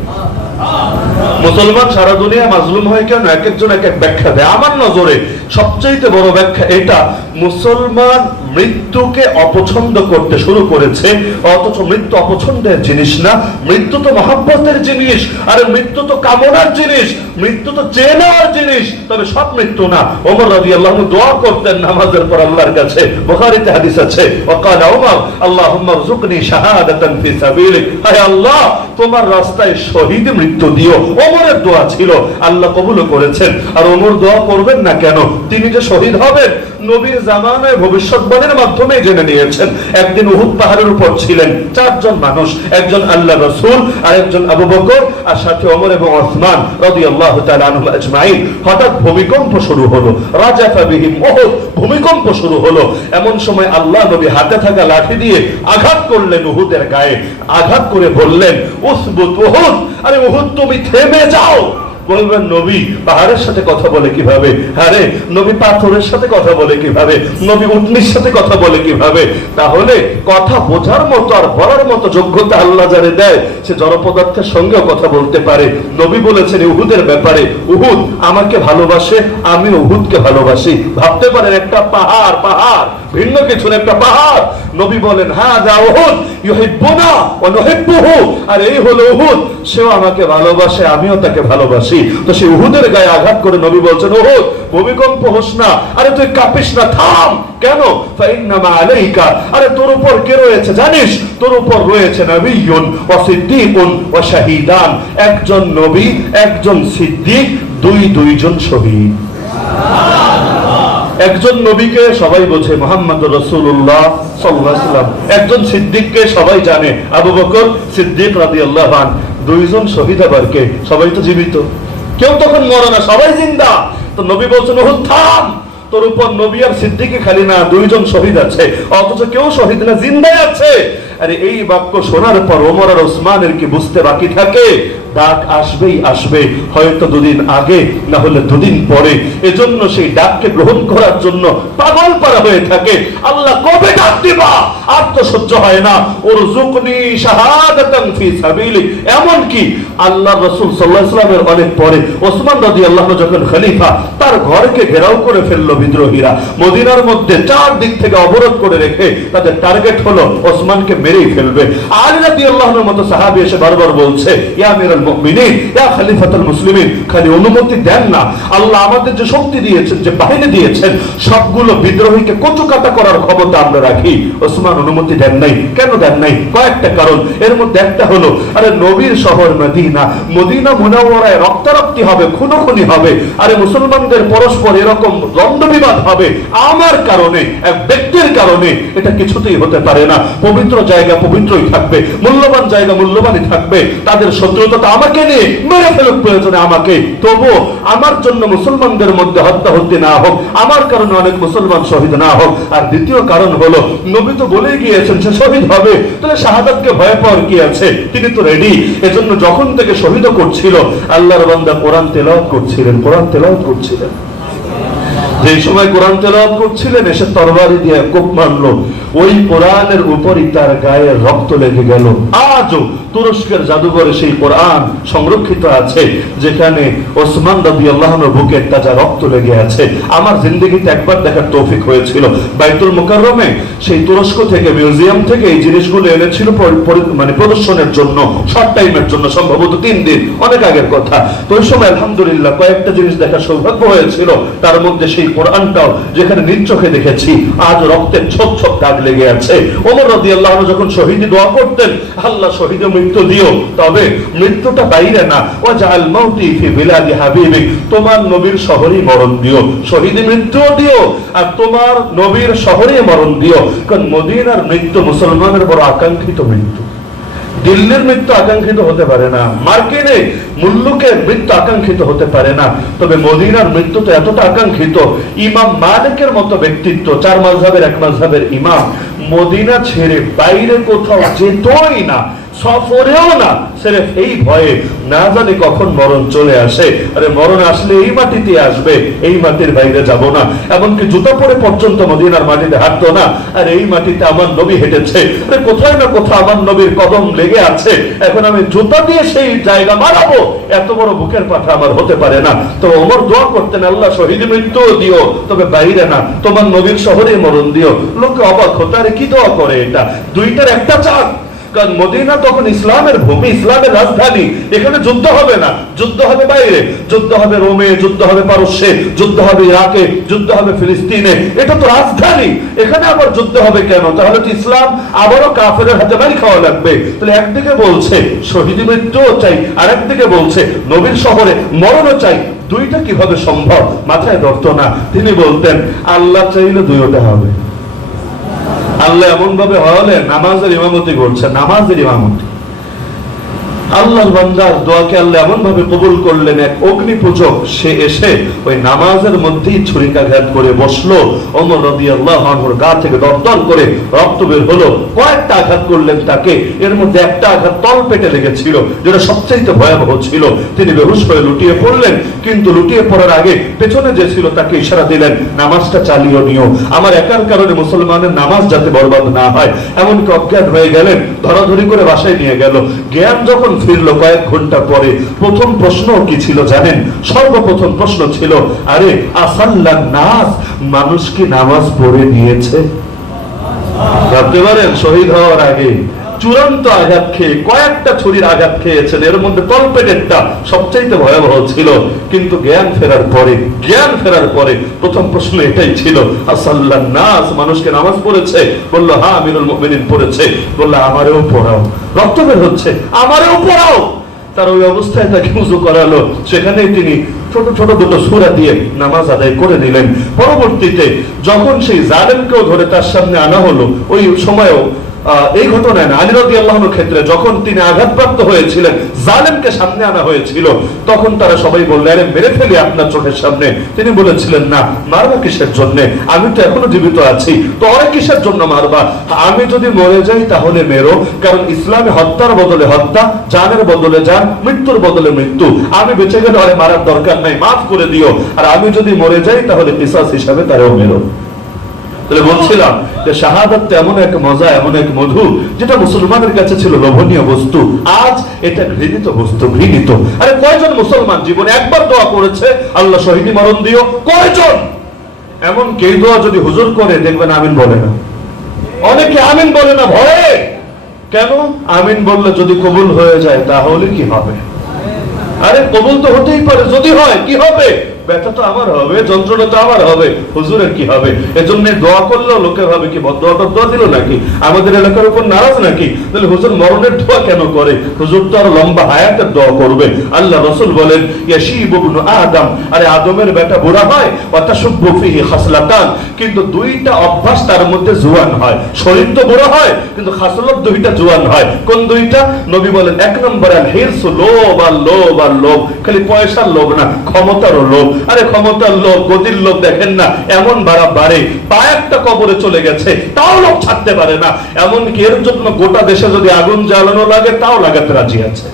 মুসলমান সারা দুনিয়া মাজলুম হয় কেন? এক একজন এক এক ব্যাখ্যা দেয়। আমার নজরে সবচেয়ে বড় ব্যাখ্যা এটা, মুসলমান মৃত্যুকে অপছন্দ করতে শুরু করেছে, অথচ মৃত্যু অপছন্দের জিনিস না, মৃত্যু তো মহব্বতের জিনিস, আর মৃত্যু তো কামনার জিনিস, মৃত্যু তো চেনার জিনিস। তবে সব মৃত্যু না। ওমর রাদিয়াল্লাহু আনহু দোয়া করতেন নামাজের পর আল্লাহর কাছে, বুখারীতে হাদিস আছে, ওয়াকালা ওমর আল্লাহুম্মা রযুকনি শাহাদাতান ফি সাবিলিক, হে আল্লাহ তোমার রাস্তায় শহীদ মৃত্যু দিও। ওমরের দোয়া ছিল, আল্লাহ কবুল করেছেন। আর ওমর দোয়া করবেন না কেন? তিনি যে শহীদ হবেন নবীর জামানায় ভবিষ্যৎবাণীর মাধ্যমে জেনে নিয়েছেন। একদিন উহুদ পাহাড়ের উপর ছিলেন 4 জন মানুষ, একজন আল্লাহ রাসূল, আর একজন আবু বকর, আর সাথে ওমর এবং ওসমান রাদিয়াল্লাহু তাআলা আনহুম আজমাইন। হঠাৎ ভূমিকম্প শুরু হলো, রাজাফা বিহিম উহুদ, ভূমিকম্প শুরু হলো। এমন সময় আল্লাহ নবী হাতে থাকা লাঠি দিয়ে আঘাত করলেন উহুদের গায়ে, আঘাত করে বললেন উসবুত উহুদ, আরে উহুদ তুমি থেমে যাও। বলবেন নবী পাহাড়ের সাথে কথা বলে কিভাবে? আরে নবী পাথরের সাথে কথা বলে কিভাবে? নবী উটনির সাথে কথা বলে কিভাবে? তাহলে কথা বোঝার মতো আর বলার মতো যোগ্যতা আল্লাহ যারে দেয়, সে জড় পদার্থের সঙ্গেও কথা বলতে পারে। নবী বলেছেন উহুদের ব্যাপারে, উহুদ আমাকে ভালোবাসে, আমি উহুদকে ভালোবাসি। ভাবতে পারেন একটা পাহাড়, পাহাড় ভিন্ন কিছু না, একটা পাহাড়। নবী বলেন হাযা উহুদ ইউহিব্বুনা ওয়া নুহিব্বুহু, আর এই হলো উহুদ, সেও আমাকে ভালোবাসে, আমিও তাকে ভালোবাসি। তো সেই উহুদের গায়ে আঘাত করে নবী বলছেন উহুদ ভূমিকম্প হোস না, আরে তুই কাঁপিস না, থাম। কেন? ফাইন্নামা আলাইকা, আরে তোর উপর কে রয়েছে জানিস? তোর উপর রয়েছে নবিয়্যুন ওয়া সিদ্দীকুন ওয়া শাহীদান, একজন নবী, একজন সিদ্দিক, দুইজন শহীদ। একজন নবীকে সবাই বোঝে, মুহাম্মদুর রাসূলুল্লাহ সাল্লাল্লাহু আলাইহি ওয়াসাল্লাম। একজন সিদ্দিককে সবাই জানে, আবু বকর সিদ্দিক রাদিয়াল্লাহু আনহু। 2 জন শহীদ আবার কে? সবাই তো জীবিত, কেউ তখন মরে না, সবাই জিন্দা। তো নবী বলছেন ওহ থাম, তোর উপর নবী আর সিদ্দিকে খালি না 2 জন শহীদ আছে, অথচ কেউ শহীদ না, জিন্দাই আছে। আরে এই বাক্য শোনার পর ওমর আর ওসমানের কি বুঝতে বাকি থাকে? ডাক আসবেই আসবে, হয়তো 2 দিন আগে, না হলে 2 দিন পরে। এজন্য সেই ডাককে গ্রহণ করার জন্য পাগল পারা হয়ে থাকে। আল্লাহ কবে ডাক দিবা? আর তো সহ্য হয় না। উরযুকনি শাহাদাতান ফি সাবিলিক। এমন কি আল্লাহর রাসূল সাল্লাল্লাহু আলাইহি ওয়াসাল্লামের অনেক পরে ওসমান রাদিয়াল্লাহু আনহু যখন খলিফা, তার ঘরকে ঘেরাও করে ফেললো বিদ্রোহীরা। মদিনার মধ্যে 4 দিক থেকে অবরোধ করে রেখে তাদের টার্গেট হলো ওসমানকে মেরেই ফেলবে। আলী রাদিয়াল্লাহু আনহুর মতো সাহাবী এসে বারবার বলছে, ইয়া আমিরুল মুমিনিন, ইয়া খলিফাতুল মুসলিমিন, খালি অনুমতি দেন না, আল্লাহ আমাদের যে শক্তি দিয়েছেন, যে বাহিনী দিয়েছেন, সবগুলো বিদ্রোহীকে কচুকাটা করার ক্ষমতা আমরা রাখি। ওসমান অনুমতি দেন নাই। কেন দেন নাই? কয়েকটা কারণ। এর মধ্যে একটা হলো, আরে নবীর শহর মদিনা, মদিনা মুনাওয়ারায় রক্তারক্তি হবে, খুনোখুনি হবে, আরে মুসলমানদের পরস্পর এরকম দ্বন্দ্ব বিবাদ হবে আমার কারণে, এক ব্যক্তির কারণে, এটা কিছুতেই হতে পারে না। পবিত্র জায়গা পবিত্রই থাকবে, মূল্যবান জায়গা মূল্যবানই থাকবে। তাদের শত্রুতাটা আমাকে নিয়ে, মেরে ফেলুক প্রয়োজনে আমাকে, তবু আমার জন্য মুসলমানদের মধ্যে হত্যা হত্যি না হোক, আমার কারণে অনেক মুসলমান শহীদ না হোক। আর দ্বিতীয় কারণ হলো, নবী তো বলে গিয়েছেন সে শহীদ হবে, তাহলে শাহাদাতকে ভয় পাওয়ার কি আছে? তিনি তো রেডি। এজন্য যখন থেকে শহীদ করছিল, আল্লাহর বান্দা কোরআন তেলাওয়াত করছিলেন, কোরআন তেলাওয়াত করছিলেন। যে সময় কোরআন তেলাওয়াত করছিলেন, এসে তরবারি দিয়ে কোপ মারলো, ওই কোরআনের উপরই তার গায়ে রক্ত লেগে গেল। আজও তুরস্কের জাদুঘরে সেই কোরআন সংরক্ষিত আছে, যেখানে ওসমান রাদিয়াল্লাহু আনহুর বুকে তাজা রক্ত লেগে আছে। আমার জিন্দেগিতে একবার দেখার তৌফিক হয়েছিল, বাইতুল মুকাররমে সেই তুরস্ক থেকে, মিউজিয়াম থেকে এই জিনিসগুলো এনেছিল মানে প্রদর্শনের জন্য, শর্ট টাইমের জন্য, সম্ভবত 3 দিন, অনেক আগের কথা। তো ওই সময় আলহামদুলিল্লাহ কয়েকটা জিনিস দেখার সৌভাগ্য হয়েছিল, তার মধ্যে সেই কোরআনটাও, যেখানে নিজ চোখে দেখেছি আজ রক্তের ছোপ ছোপ দাগ লেগে আছে। ওমর রাদিয়াল্লাহু আনহু যখন শহীদি দোয়া করতেন, আল্লাহ শহীদের মৃত্যু দিও, তবে মৃত্যুটা বাইরে না, ওয়াজআল মাউতি ফি বিলাদি হাবিবিক, তোমার নবীর শহরেই মরণ দিও, শহীদি মৃত্যুও দিও, আর তোমার নবীর শহরেই মরণ দিও। কারণ মদিনার মৃত্যু মুসলমানের বড় আকাঙ্ক্ষিত মৃত্যু। দিল্লির মৃত্যু আকাঙ্ক্ষিত হতে পারে না, মার্কিনে মুল্লুকের মৃত্যু আকাঙ্ক্ষিত হতে পারে না, তবে মদিনার মৃত্যু তো এতটা আকাঙ্ক্ষিত। ইমাম মালিকের মতো ব্যক্তিত্ব, 4 মাযহাবের 1 মাযহাবের ইমাম, মদিনা ছেড়ে বাইরে কোথাও যেতই না, সফরেও না, সির্ফ এই ভয়ে না জানি কখন মরণ চলে আসে। আরে মরণ আসলে এই মাটিতে আসবে, এই মাটির বাইরে যাব না। এমনকি জুতা পরে পর্যন্ত মদিনার মাটিতে হাঁটতো না। আর এই মাটিতে আমার নবী হেঁটেছে, আরে কোথায় না কোথাও আমার নবীর কদম লেগে আছে, এখন আমি জুতা দিয়ে সেই জায়গা মারাবো, এত বড় বুকের পাঠা আমার হতে পারে না। তো ওমর দোয়া করতেন, আল্লাহ শহীদ মৃত্যু দিও, তবে বাইরে না, তোমার নবীর শহরে মরণ দিও। লোকে অবাক হতো, আরে কি দোয়া করে এটা? দুইটার একটা চাঁদ। কারণ মদিনা তখন ইসলামের ভূমি, ইসলামের রাজধানী, এখানে যুদ্ধ হবে না, যুদ্ধ হবে বাইরে, যুদ্ধ হবে রোমে, যুদ্ধ হবে পারস্যে, যুদ্ধ হবে ইরাকে, যুদ্ধ হবে ফিলিস্তিনে, এটা তো রাজধানী, এখানে আবার যুদ্ধ হবে কেন? তাহলে তো ইসলাম আবারও কাফেরের হাতে মারি খাওয়া লাগবে। তাহলে একদিকে বলছে শহীদ মৃত্যুও চাই, আর একদিকে বলছে নবীর শহরে মরণও চাই, দুইটা কিভাবে সম্ভব? মাথায় ধরতো না। তিনি বলতেন, আল্লাহ চাইলে দুইটা হবে। আল্লাহ এমন ভাবে হলে নামাজের ইমামতি করছে, নামাজের ইমামতি, আল্লাহর বান্দার দোয়াকে আল্লাহ এমন ভাবে কবুল করলেন, এক অগ্নি পূজক সে এসে ওই নামাজের মধ্যেই ছুরিকাঘাত করে বসলো। ওমর রাদিয়াল্লাহু আনহুর গা থেকে দরদর করে রক্ত বের হলো। কয়েকটা আঘাত করলেন তাকে, এর মধ্যে একটা আঘাত তল পেটে লেগেছিল, যেটা সবচেয়ে ভয়াবহ ছিল। তিনি বেহুশ হয়ে লুটিয়ে পড়লেন, কিন্তু লুটিয়ে পড়ার আগে পেছনে যে ছিল তাকে ইশারা দিলেন, নামাজটা চালিয়ে নিও, আমার একার কারণে মুসলমানের নামাজ যাতে বরবাদ না হয়। এমনকি অজ্ঞান হয়ে গেলেন, ধরাধরি করে বাসায় নিয়ে গেল। জ্ঞান যখন ফিরলো কয়েক ঘন্টা পরে, প্রথম প্রশ্ন কি ছিল জানেন? সর্বপ্রথম প্রশ্ন ছিল, আরে আসাল্লান নাস, মানুষ কি নামাজ পড়ে নিয়েছে? ভাবতে পারেন, শহীদ হওয়ার আগে চূড়ান্ত আঘাত খেয়ে কয়েকটা ছুরির আঘাত খেয়েছেন, এর মধ্যে তলপেটেরটা সবচাইতে ভয়াবহ ছিল। কিন্তু জ্ঞান ফেরার পরে প্রথম প্রশ্ন এটাই ছিল, আসাল্লান নাস, মানুষকে নামাজ পড়েছে? বলল, হ্যাঁ আমিরুল মুমিনিন পড়েছে। বলল, আমারেও পড়াও। রক্ত বের হচ্ছে, আমারেও পড়াও। তার ওই অবস্থায় তাকে উযু করালো, সেখানেই তিনি ছোট ছোট দুটো সূরা দিয়ে নামাজ আদায় করে নিলেন। পরবর্তীতে যখন সেই জালেমকেও ধরে তার সামনে আনা হলো, ওই সময়ও এই ঘটনায় না, আলী রাদিয়াল্লাহু আনহুর ক্ষেত্রে যখন তিনি আঘাতপ্রাপ্ত হয়েছিলেন, জালেমকে সামনে আনা হয়েছিল, তখন তারা সবাই বললেন, আরে মেরে ফেলি আপনার চোখের সামনে। তিনি বলেছিলেন, না, মারবা কিসের জন্য? আমি তো এখনো জীবিত আছি, তো অনেক কিসের জন্য মারবা? আমি যদি মরে যাই তাহলে মেরো, কারণ ইসলামে হত্যার বদলে হত্যা, জানের বদলে জান, মৃত্যুর বদলে মৃত্যু। আমি বেঁচে গেলে আরে মারার দরকার নাই, মাফ করে দিও। আর আমি যদি মরে যাই তাহলে কিসাস হিসাবে তারাও মেরো। তাহলে বলছিলাম যে শাহাদাত এমন এক মজা, এমন এক মধু, যেটা মুসলমানের কাছে ছিল লোভনীয় বস্তু, আজ এটা ঘৃণিত বস্তু, ঘৃণিত। আরে কয়জন মুসলমান জীবনে একবার দোয়া করেছে, আল্লাহ শহীদি মরণ দিও? কয়জন? এমন কেউ দোয়া যদি হুজুর করে, দেখবেন আমিন বলে না। অনেকে আমিন বলে না ভয়ে, কেন? আমিন বললে যদি কবুল হয়ে যায় তাহলে কি হবে? আরে কবুল তো হতেই পারে, যদি হয় কি হবে? ব্যথা তো আমার হবে, যন্ত্রণা তো আমার হবে, হুজুরের কি হবে? এজন্য দোয়া করলেও লোকে ভাবে কি বদদোয়াটা দোয়া দিল নাকি, আমাদের এলাকার উপর নারাজ নাকি? তাহলে হুজুর মরণের দোয়া কেন করে? হুজুর তো আর লম্বা হায়াতের দোয়া করবে। আল্লাহ রাসূল বলেন ইয়াশীবু ইবনু আদম, আরে আদমের বেটা বুড়া হয়, ওয়া তাশুব্বু ফিহি খাসলাতান, কিন্তু দুইটা অভ্যাস তার মধ্যে জোয়ান হয়। শরীর তো বুড়া হয় কিন্তু খাসলত দুইটা জোয়ান হয়। কোন দুইটা? নবী বলেন এক নম্বর আল হিরসু, লোভ আর লোভ আর লোভ, খালি পয়সার লোভ না, ক্ষমতারও লোভ। আরে ক্ষমতার লোভ, গদির লোভ দেখেন না, এমন বাড়ে পা একটা কবরে চলে গেছে তাও লোভ ছাড়তে পারে না। এমনকি এর জন্য গোটা দেশে যদি আগুন জ্বালানো লাগে তাও লাগাতে রাজি আছে।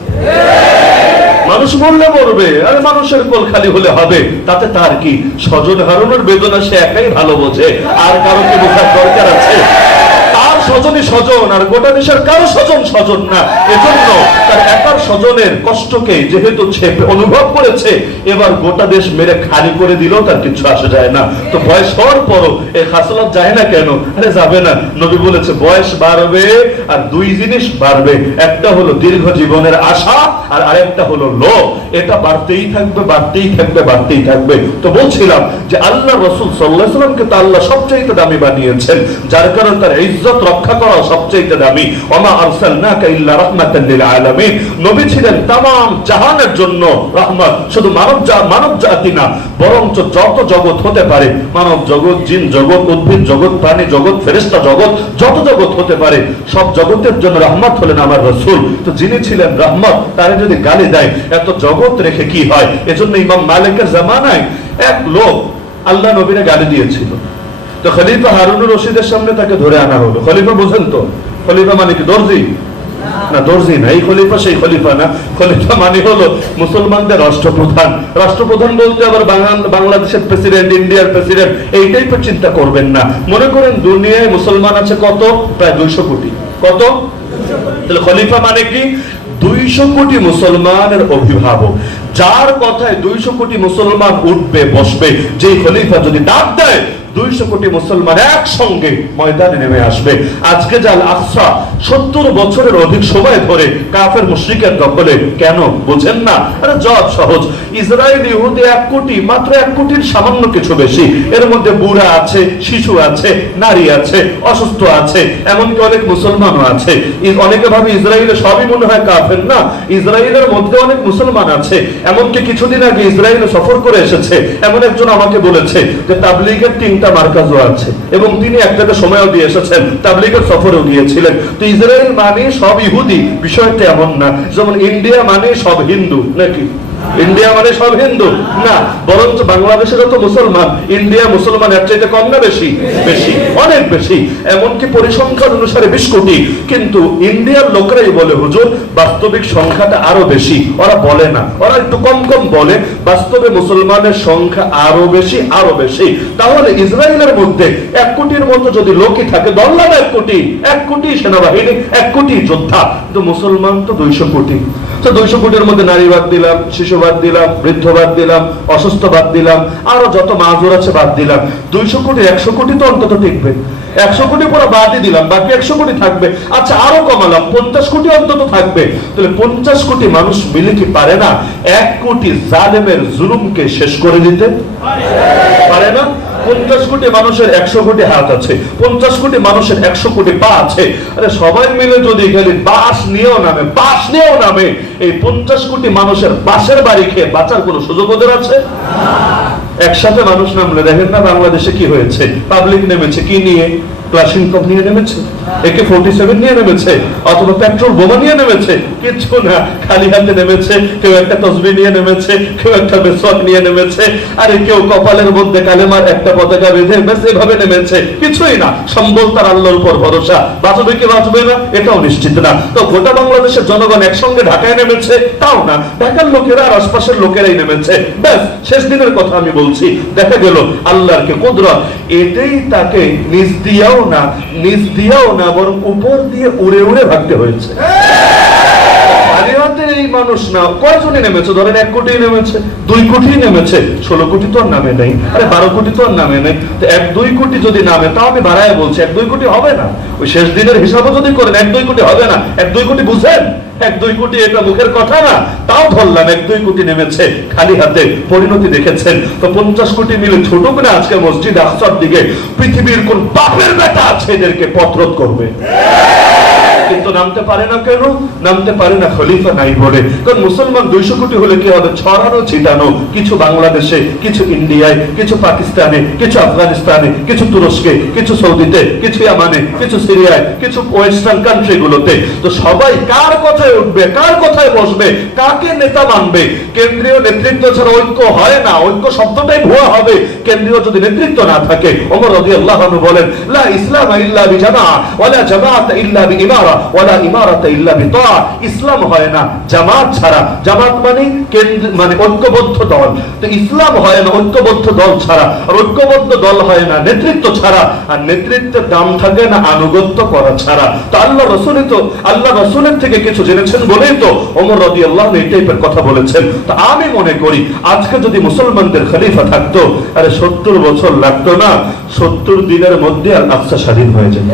মানুষ মরলে মরবে, আরে মানুষের কোল খালি হলে হবে, তাতে তার কি? স্বজন হারানোর বেদনা সে একাই ভালো বোঝে, আর কারো কি বোঝার দরকার আছে? তার স্বজনই স্বজন, আর গোটা দেশের কারো স্বজন স্বজন না। এজন্য তার একার স্বজনের কষ্টকে যেহেতু সে অনুভব করেছে, এবার গোটা দেশ মেরে খালি করে দিলেও তার কিছু আসে যায় না। তো বয়স হওয়ার পরও এই খাসলত যায় না কেন? আরে যাবে না। নবী বলেছে বয়স বাড়বে আর দুই জিনিস বাড়বে, একটা হলো দীর্ঘ জীবনের আশা, আর আরেকটা হলো লোভ। এটা বাড়তেই থাকবে, বাড়তেই থাকবে, বাড়তেই থাকবে। তো বলছিলাম যে আল্লাহ রাসূল সাল্লাল্লাহু আলাইহি ওয়াসাল্লামকে তো আল্লাহ সবচেয়ে দামি বানিয়েছেন, যার কারণে তার ইজ্জত রক্ষা করা সবচেয়ে দামি। ওমা আরসালনাকা ইল্লা রাহমাতাল লিল আলামিন, নবী ছিলেন तमाम জাহানের জন্য রহমত। শুধু মানব জাতি না, বরঞ্চ যত জগৎ হতে পারে, মানব জগৎ, জিন জগৎ, উদ্ভিদ জগৎ, প্রাণী জগৎ, ফেরেশতা জগৎ, যত জগৎ হতে পারে সব জগতের জন্য রহমত হলেন আমার রাসূল। তো যিনি ছিলেন রহমত, তারে যদি গালি দেয় এত জগৎ রেখে কি হয়? এজন্য ইমাম মালিকের জামানায় এক লোক আল্লাহ নবীরে গালি দিয়েছিল। তো খলিফা হারুনুর রশিদের সামনে তাকে ধরে আনা হলো। খলিফা বুঝেন তো, খলিফা মানে কি দর্জি না? দর্জি না, এই খলিফা সেই খলিফা না। খলিফা মানে হলো মুসলমানদের রাষ্ট্রপ্রধান। রাষ্ট্রপ্রধান বলতে আবার বাংলাদেশের প্রেসিডেন্ট, ইন্ডিয়ার প্রেসিডেন্ট এই টাইপের চিন্তা করবেন না। মনে করেন দুনিয়ায় মুসলমান আছে কত? প্রায় 200 কোটি। কত? তাহলে খলিফা মানে কি? 200 কোটি মুসলমানের অভিভাবক, যার কথায় 200 কোটি মুসলমান উঠবে বসবে। যেই খলিফা যদি ডাক দেয় 200 কোটি মুসলমান একসঙ্গে ময়দানে নেমে আসবে। আজকে জাল আকসা 70 বছরের অধিক সময় ধরে কাফের মুশরিকের দখলে। কেন বুঝেন না? আরে জবাব সহজ। ইসরায়েল ইহুদি 1 কোটি, মাত্র 1 কোটির সামান্য কিছু বেশি। এর মধ্যে বুড়া আছে, শিশু আছে, নারী আছে, অসুস্থ আছে, এমনকি অনেক মুসলমানও আছে। অনেকে ভাবে ইসরায়েলে সবই মনে হয় কাফের। না, ইসরায়েলের মধ্যে অনেক মুসলমান আছে। এমনকি কিছুদিন আগে ইসরায়েলে সফর করে এসেছে এমন একজন আমাকে বলেছে যে তাবলীগের 3টা মার্কাজও আছে, এবং তিনি একটাতে সময়ও দিয়ে এসেছেন, তাবলীগের সফরেও গিয়েছিলেন। তো ইসরায়েল মানে সব ইহুদি, বিষয়টা এমন না। যেমন ইন্ডিয়া মানে সব হিন্দু নাকি? ইন্ডিয়া মানে সব হিন্দু না, বরঞ্চ বাংলাদেশের তো মুসলমান, ইন্ডিয়া মুসলমান এর চাইতে কম না বেশি? বেশি, অনেক বেশি। এমনকি পরিসংখ্যান অনুসারে 20 কোটি, কিন্তু ইন্ডিয়ার লোকরাই বলে হুজুর বাস্তবিক সংখ্যাটা আরো বেশি। ওরা বলে না, ওরা একটু কম কম বলে, বাস্তবে মুসলমানের সংখ্যা আরো বেশি, আরো বেশি। তাহলে ইসরায়েলের মধ্যে 1 কোটির মতো যদি লোকই থাকে, ধরলাম 1 কোটি, 1 কোটি সেনাবাহিনী, 1 কোটি যোদ্ধা, কিন্তু মুসলমান তো 200 কোটি। তো 200 কোটির মধ্যে নারী বাদ দিলাম, শিশু বাদ দিলাম, বৃদ্ধ বাদ দিলাম, অসুস্থ বাদ দিলাম, আরো যত মাযুর আছে বাদ দিলাম। 200 কোটি 100 কোটি তো অন্তত টিকবে। 100 কোটি পুরো বাদই দিলাম, বাকি 100 কোটি থাকবে। আচ্ছা আরো কমালাম, 50 কোটি অন্তত থাকবে। তাহলে 50 কোটি মানুষ মিলে কি পারে না 1 কোটি জালেমের জুলুমকে শেষ করে দিতে? পারে না? 50 কোটি মানুষের 100 কোটি হাত আছে, 50 কোটি মানুষের 100 কোটি পা আছে। আরে সবাই মিলে যদি খালি বাঁশ নিয়েও নামে, এই 50 কোটি মানুষের বাঁশের বাড়ি খেয়ে বাঁচার কোন সুযোগ ওদের আছে? একসাথে মানুষ নামলে দেখেন না বাংলাদেশে কি হয়েছে? পাবলিক নেমেছে কি নিয়ে? ক্লাসিনকভ নিয়ে নেমেছে, AK-47 নিয়ে নেমেছে, অথবা পেট্রোল বোমা নিয়ে নেমেছে? কিচ্ছু না, খালি হাতে নেমেছে। কেউ একটা তসবিহ নিয়ে নেমেছে, কেউ একটা মেসওয়াক নিয়ে নেমেছে, আরে কেউ কপালের মধ্যে কালেমার একটা পতাকা বেঁধে বেশ এভাবে নেমেছে। কিছুই না, সম্বল তার আল্লাহর উপর ভরসা। বাঁচবে কি বাঁচবে না এটাও নিশ্চিত না। তো গোটা বাংলাদেশের জনগণ একসঙ্গে ঢাকায় নেমেছে তাও না, ঢাকার লোকেরা আর আশপাশের লোকেরাই নেমেছে। ব্যাস শেষ দিনের কথা আমি বলছি। দেখা গেল আল্লাহর কে কুদরত, এটাই তাকে নিজ দিয়াও না বরং উপর দিয়ে উড়ে উড়ে ভাগতে হয়েছে। খালি হাতে এই মানুষ না, কয়জনই নেমেছে, ধরেন 1 কোটি নেমেছে, 2 কোটি নেমেছে, 16 কোটি তো আর নামে নেই, আরে 12 কোটি তো আর নামে নেই। তো 1-2 কোটি যদি নামে, তাও আমি বাড়ায় বলছি 1-2 কোটি হবে না। ওই শেষ দিনের হিসাবও যদি করেন 1-2 কোটি হবে না। 1-2 কোটি বুঝেন, 1-2 কোটি এটা মুখের কথা না, তাও ধরলাম 1-2 কোটি নেমেছে খালি হাতে, পরিণতি দেখেছেন। তো 50 কোটি মিলে ছোট করে আজকে মসজিদ আকসার দিকে পৃথিবীর কোন বাপের বেটা আছে এদেরকে পথরোধ করবে, কিন্তু নামতে পারে না। কেন নামতে পারে না? খলিফা নাই বলে। কারণ মুসলমান 200 কোটি হলে কি হবে? ছড়ানো ছিটানো, কিছু বাংলাদেশে, কিছু ইন্ডিয়ায়, কিছু পাকিস্তানে, কিছু আফগানিস্তানে, কিছু তুরস্কে, কিছু সৌদিতে, কিছু ইয়ামানে, কিছু সিরিয়ায়, কিছু ওয়েস্টার্ন কান্ট্রি গুলোতে। তো সবাই কার কথায় উঠবে, কার কথায় বসবে, কাকে নেতা মানবে? কেন্দ্রীয় নেতৃত্ব ছাড়া ঐক্য হয় না, ঐক্য শব্দটাই ভুয়া হবে কেন্দ্রীয় যদি নেতৃত্ব না থাকে। ওমর রাদিয়াল্লাহু আনহু বলেন, লা ইসলামা ইল্লা বিজামাআ ওয়ালা জামাআতা ইল্লা বিইমারা ওয়ালা ইমারাতা ইল্লা বিতাআ। ইসলাম হয় না জামাত ছাড়া, জামাত মানে কেন্দ্র মানে ঐক্যবদ্ধ দল। তো ইসলাম হয় না ঐক্যবদ্ধ দল ছাড়া, আর ঐক্যবদ্ধ দল হয় না নেতৃত্ব ছাড়া, আর নেতৃত্বের দাম থাকে না আনুগত্য করা ছাড়া। তো আল্লাহ রাসূলের থেকে কিছু জেনেছেন বলেই তো ওমর রাদিয়াল্লাহু আনহু এই টাইপের কথা বলেছেন। তো আমি মনে করি আজকে যদি মুসলমানদের খলিফা থাকতো, আরে 70 বছর লাগতো না, 70 দিনের মধ্যে আল আকসা স্বাধীন হয়ে যেত।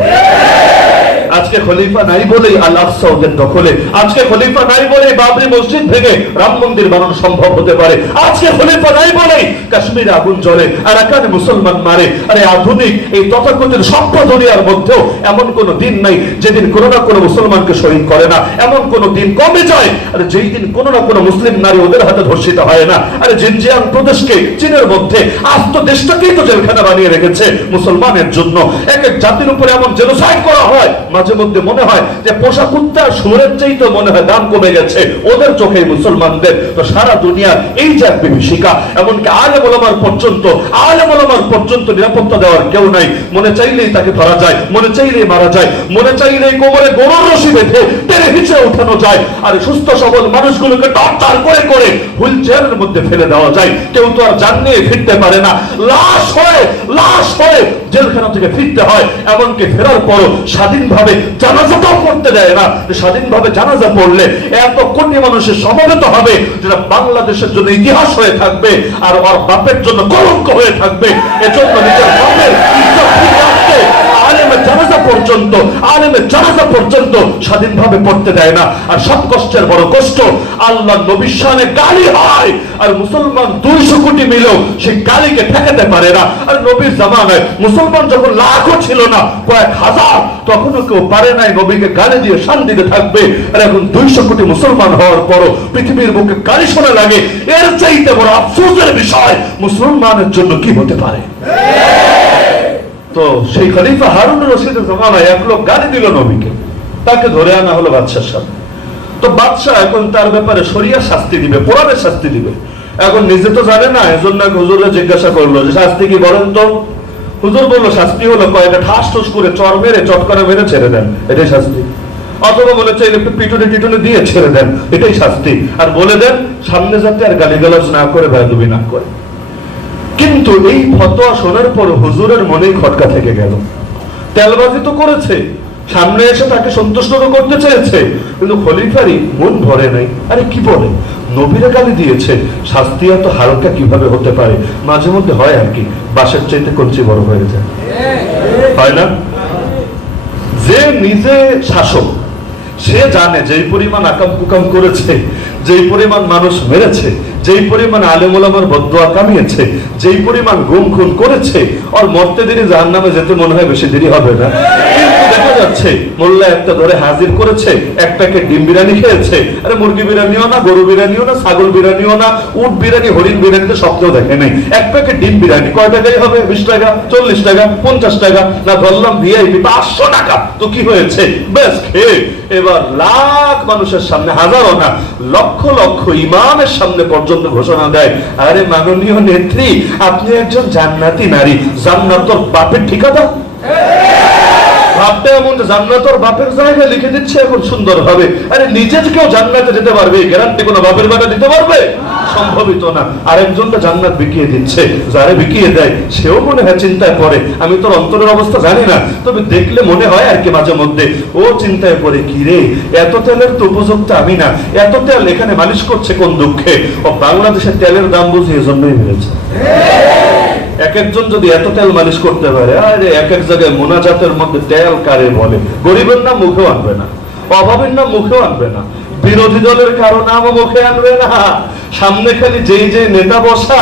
আজকে খলিফা নাই বলেই আল আকসা ওদের দখলে, আজকে খলিফা নাই বলেই বাবরি মসজিদ ভেঙে রাম মন্দির বানানো সম্ভব হতে পারে, আজকে খলিফা নাই বলেই কাশ্মীরে আগুন জ্বলে, আরাকানে মুসলমান মারে। আরে আধুনিক এই তথাকথিত সভ্য দুনিয়ার মধ্যেও এমন কোন দিন নাই যেদিন কোনো না কোনো মুসলমানকে শহীদ করে না, এমন কোন দিন কমে যায় আর যেই দিন কোনো না কোনো মুসলিম নারী ওদের হাতে ধর্ষিত হয় না। আরে জিনজিয়াং প্রদেশকে চীনের মধ্যে আস্ত দেশটাকেই তো জেলখানা বানিয়ে রেখেছে মুসলমানের জন্য। এক এক জাতির উপরে এমন জেনোসাইড করা হয়, মাঝে মধ্যে মনে হয় যে পোষা কুত্তা সুরের চাইতে মনে হয় দাম কমে গেছে ওদের চোখে মুসলমানদের। তো সারা দুনিয়ার এই যে এক বিভীষিকা, এমনকি আলেম ওলামার পর্যন্ত নিরাপত্তা দেওয়ার কেউ নাই। মনে চাইলেই তাকে ধরা যায়, মনে চাইলেই মারা যায়, মনে চাইলেই কোমরে গরুর রশি বেঁধে টেনে হিচড়ে উঠানো যায়। আর সুস্থ সবল মানুষগুলোকে টর্চার করে করে হুইল চেয়ারের মধ্যে ফেলে দেওয়া যায়। কেউ তো আর জান নিয়ে ফিরতে পারে না, লাশ হয়ে জেলখানা থেকে ফিরতে হয়। এমনকি ফেরার পরও স্বাধীনভাবে জানাজাটাও পড়তে দেয় না। স্বাধীনভাবে জানাজা পড়লে এত কোটি মানুষের সমবেত হবে যেটা বাংলাদেশের জন্য ইতিহাস হয়ে থাকবে আর ওর বাপের জন্য কলঙ্ক হয়ে থাকবে। এজন্য নিজের বাপের ইজ্জত ঠিক রাখতে আলেমের জানাজা পর্যন্ত স্বাধীনভাবে পড়তে দেয় না। আর সব কষ্টের বড় কষ্ট, আল্লাহ নবীর শানে গালি হয় আর মুসলমান 200 কোটি মিলেও সেই গালিকে ঠেকাতে পারে না। আর নবীর জামানায় মুসলমান যখন লাখও ছিল না, কয়েক হাজার, তখনও কেউ পারে নাই নবীকে গালি দিয়ে শান্তিতে থাকবে। আর এখন 200 কোটি মুসলমান হওয়ার পরও পৃথিবীর মুখে গালি শোনা লাগে। এর চাইতে বড় আফসোসের বিষয় মুসলমানের জন্য কি হতে পারে? তো সেই খলিফা হারুন রশিদের জমানায় এক লোক গালি দিল নবীকে, তাকে ধরে আনা হলো বাদশার সামনে। তো বাদশাহ এখন তার ব্যাপারে শরিয়া শাস্তি দিবে, কোরআনের শাস্তি দিবে। এখন নিজে তো জানে না, এজন্য হুজুরে জিজ্ঞাসা করলো যে শাস্তি কি বলেন তো। হুজুর বললো শাস্তি হলো কয়েকটা ঠাস ঠুস করে চর মেরে চটকরে মেরে ছেড়ে দেন, এটাই শাস্তি। অথবা বলে চাইলে একটু পিটুনে দিয়ে ছেড়ে দেন, এটাই শাস্তি। আর বলে দেন সামনে যাতে আর গালিগালাজ না করে, বেয়াদবি না করে। কিন্তু এই ফতোয়া শোনার পর হুজুরের মনেই খটকা থেকে গেল। তেলবাজি তো করেছে, সামনে এসে তাকে সন্তুষ্ট করতে চেয়েছে, কিন্তু খলিফারই মন ভরে নাই। আরে কি বলে, নবীরা গালি দিয়েছে, শাস্তি এত হালকা কিভাবে হতে পারে? মাঝে মধ্যে হয় আর কি, বাঁশের চাইতে কঞ্চি বড় হয়ে যায়, হয় না? যে নিজে শাসক সে জানে যেই পরিমাণ আকাম কুকাম করেছে, যেই পরিমাণ মানুষ মেরেছে, যেই পরিমাণ আলেম ওলামার বদদোয়া কামিয়েছে, যেই পরিমাণ গুম খুন করেছে, আর মরতে দেরি জাহান্নামে যেতে মনে হয় বেশি দেরি হবে না। কিন্তু দেখা যাচ্ছে মোল্লা একটা ধরে হাজির করেছে, একটাকে ডিম বিরিয়ানি খেয়েছে। আরে মুরগি বিরিয়ানিও না, গরু বিরিয়ানিও না, ছাগল বিরিয়ানিও না, উট বিরিয়ানি, হরিণ বিরিয়ানিতে স্বপ্নেও দেখে নাই। এক প্যাকেট ডিম বিরিয়ানি কয় টাকাই হবে? 20 টাকা, 40 টাকা, 50 টাকা, না ধরলাম ভিআইপি 500 টাকা। তো কি হয়েছে? বেশ খেয়ে এবার লাখ মানুষের সামনে, হাজারও না লক্ষ লক্ষ ইমামের সামনে পর্যন্ত ঘোষণা দেয়, আরে মাননীয় নেত্রী, আপনি একজন জান্নাতি নারী। জান্নাত তোর বাপের ঠিকাদার? বাপটা এমন জান্নাত ওর বাপের জায়গায় লিখে দিচ্ছে এখন সুন্দর ভাবে। আরে নিজে কেউ জান্নাতে যেতে পারবে গ্যারান্টি কোনো বাপের বেটা দিতে পারবে? সম্ভবিত না। আরেকজনটা জান্নাত বিকিয়ে দিচ্ছে, যারে বিকিয়ে দেয় সেও মনে হয় চিন্তায় পড়ে, আমি তোর অন্তরের অবস্থা জানি না, তবে দেখলে মনে হয় আর কি মাঝে মধ্যে ও চিন্তায় পড়ে, কি রে এত তেলের তো উপযুক্ত আমি না, এত তেল এখানে মালিশ করছে কোন দুঃখে? ও বাংলাদেশের তেলের দাম বুঝি এজন্যই বেড়েছে। এক একজন যদি এত তেল মালিশ করতে পারে, আরে এক এক জায়গায় মোনাজাতের মধ্যে তেল কারে বলে? গরিবের নাম মুখেও আনবে না, অভাবের নাম মুখেও আনবে না, বিরোধী দলের কারো নামও মুখে আনবে না। সামনে খালি যেই যেই নেতা বসা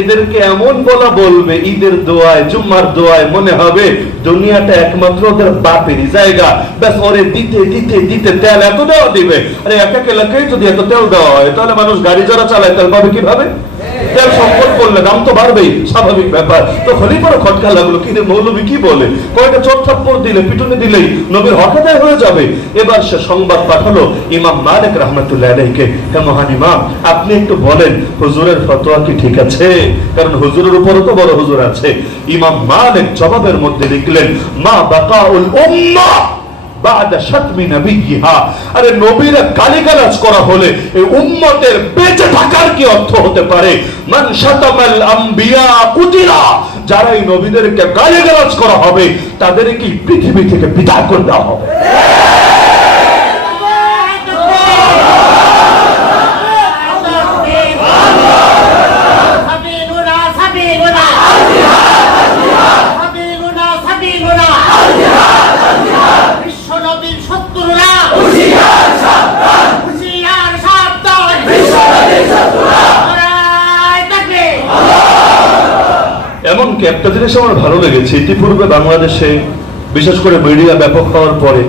এদেরকে এমন বলা বলবে ঈদের দোয়ায় জুম্মার দোয়ায়, মনে হবে দুনিয়াটা একমাত্র ওদের বাপেরই জায়গা। ব্যাস ওরে দিতে দিতে দিতে তেল এত দেওয়া দিবে। আরে এক এক এলাকায় যদি এত তেল দেওয়া হয় তাহলে মানুষ গাড়ি যারা চালায় তেল পাবে কিভাবে? তেল সম্পদ করলে দাম তো বাড়বেই, স্বাভাবিক ব্যাপার। তো খলিফারও খটকা লাগলো, কি রে মৌলবী কি বলে, কয়টা চোট থাপ্পড় দিলে পিটুনি দিলেই নবীর হক আদায় হয়ে যাবে। এবার সে সংবাদ পাঠালো ইমাম মালিক রাহমাতুল্লাহ আলাইহিকে, হে মহান ইমাম আপনি একটু বলেন হুজুরের ফতোয়া কি ঠিক আছে? কারণ হুজুরের উপরও তো বড় হুজুর আছে। ইমাম মালিক জবাবের মধ্যে লিখলেন মা বাকাউল উম্মাহ বাদা শাতমি নবিয়্যিহা। আরে নবীর গালিগালাজ করা হলে এই উম্মতের বেঁচে থাকার কি অর্থ হতে পারে? মান শাতামাল আম্বিয়া কুতিলা, যারা এই নবীদেরকে গালিগালাজ করা হবে তাদেরকে পৃথিবী থেকে বিদায় করে দেওয়া হবে। এমনকি একটা জিনিস আমার ভালো লেগেছে, ইতিপূর্বে বাংলাদেশে বিশেষ করে মিডিয়া ব্যাপক হওয়ার পরে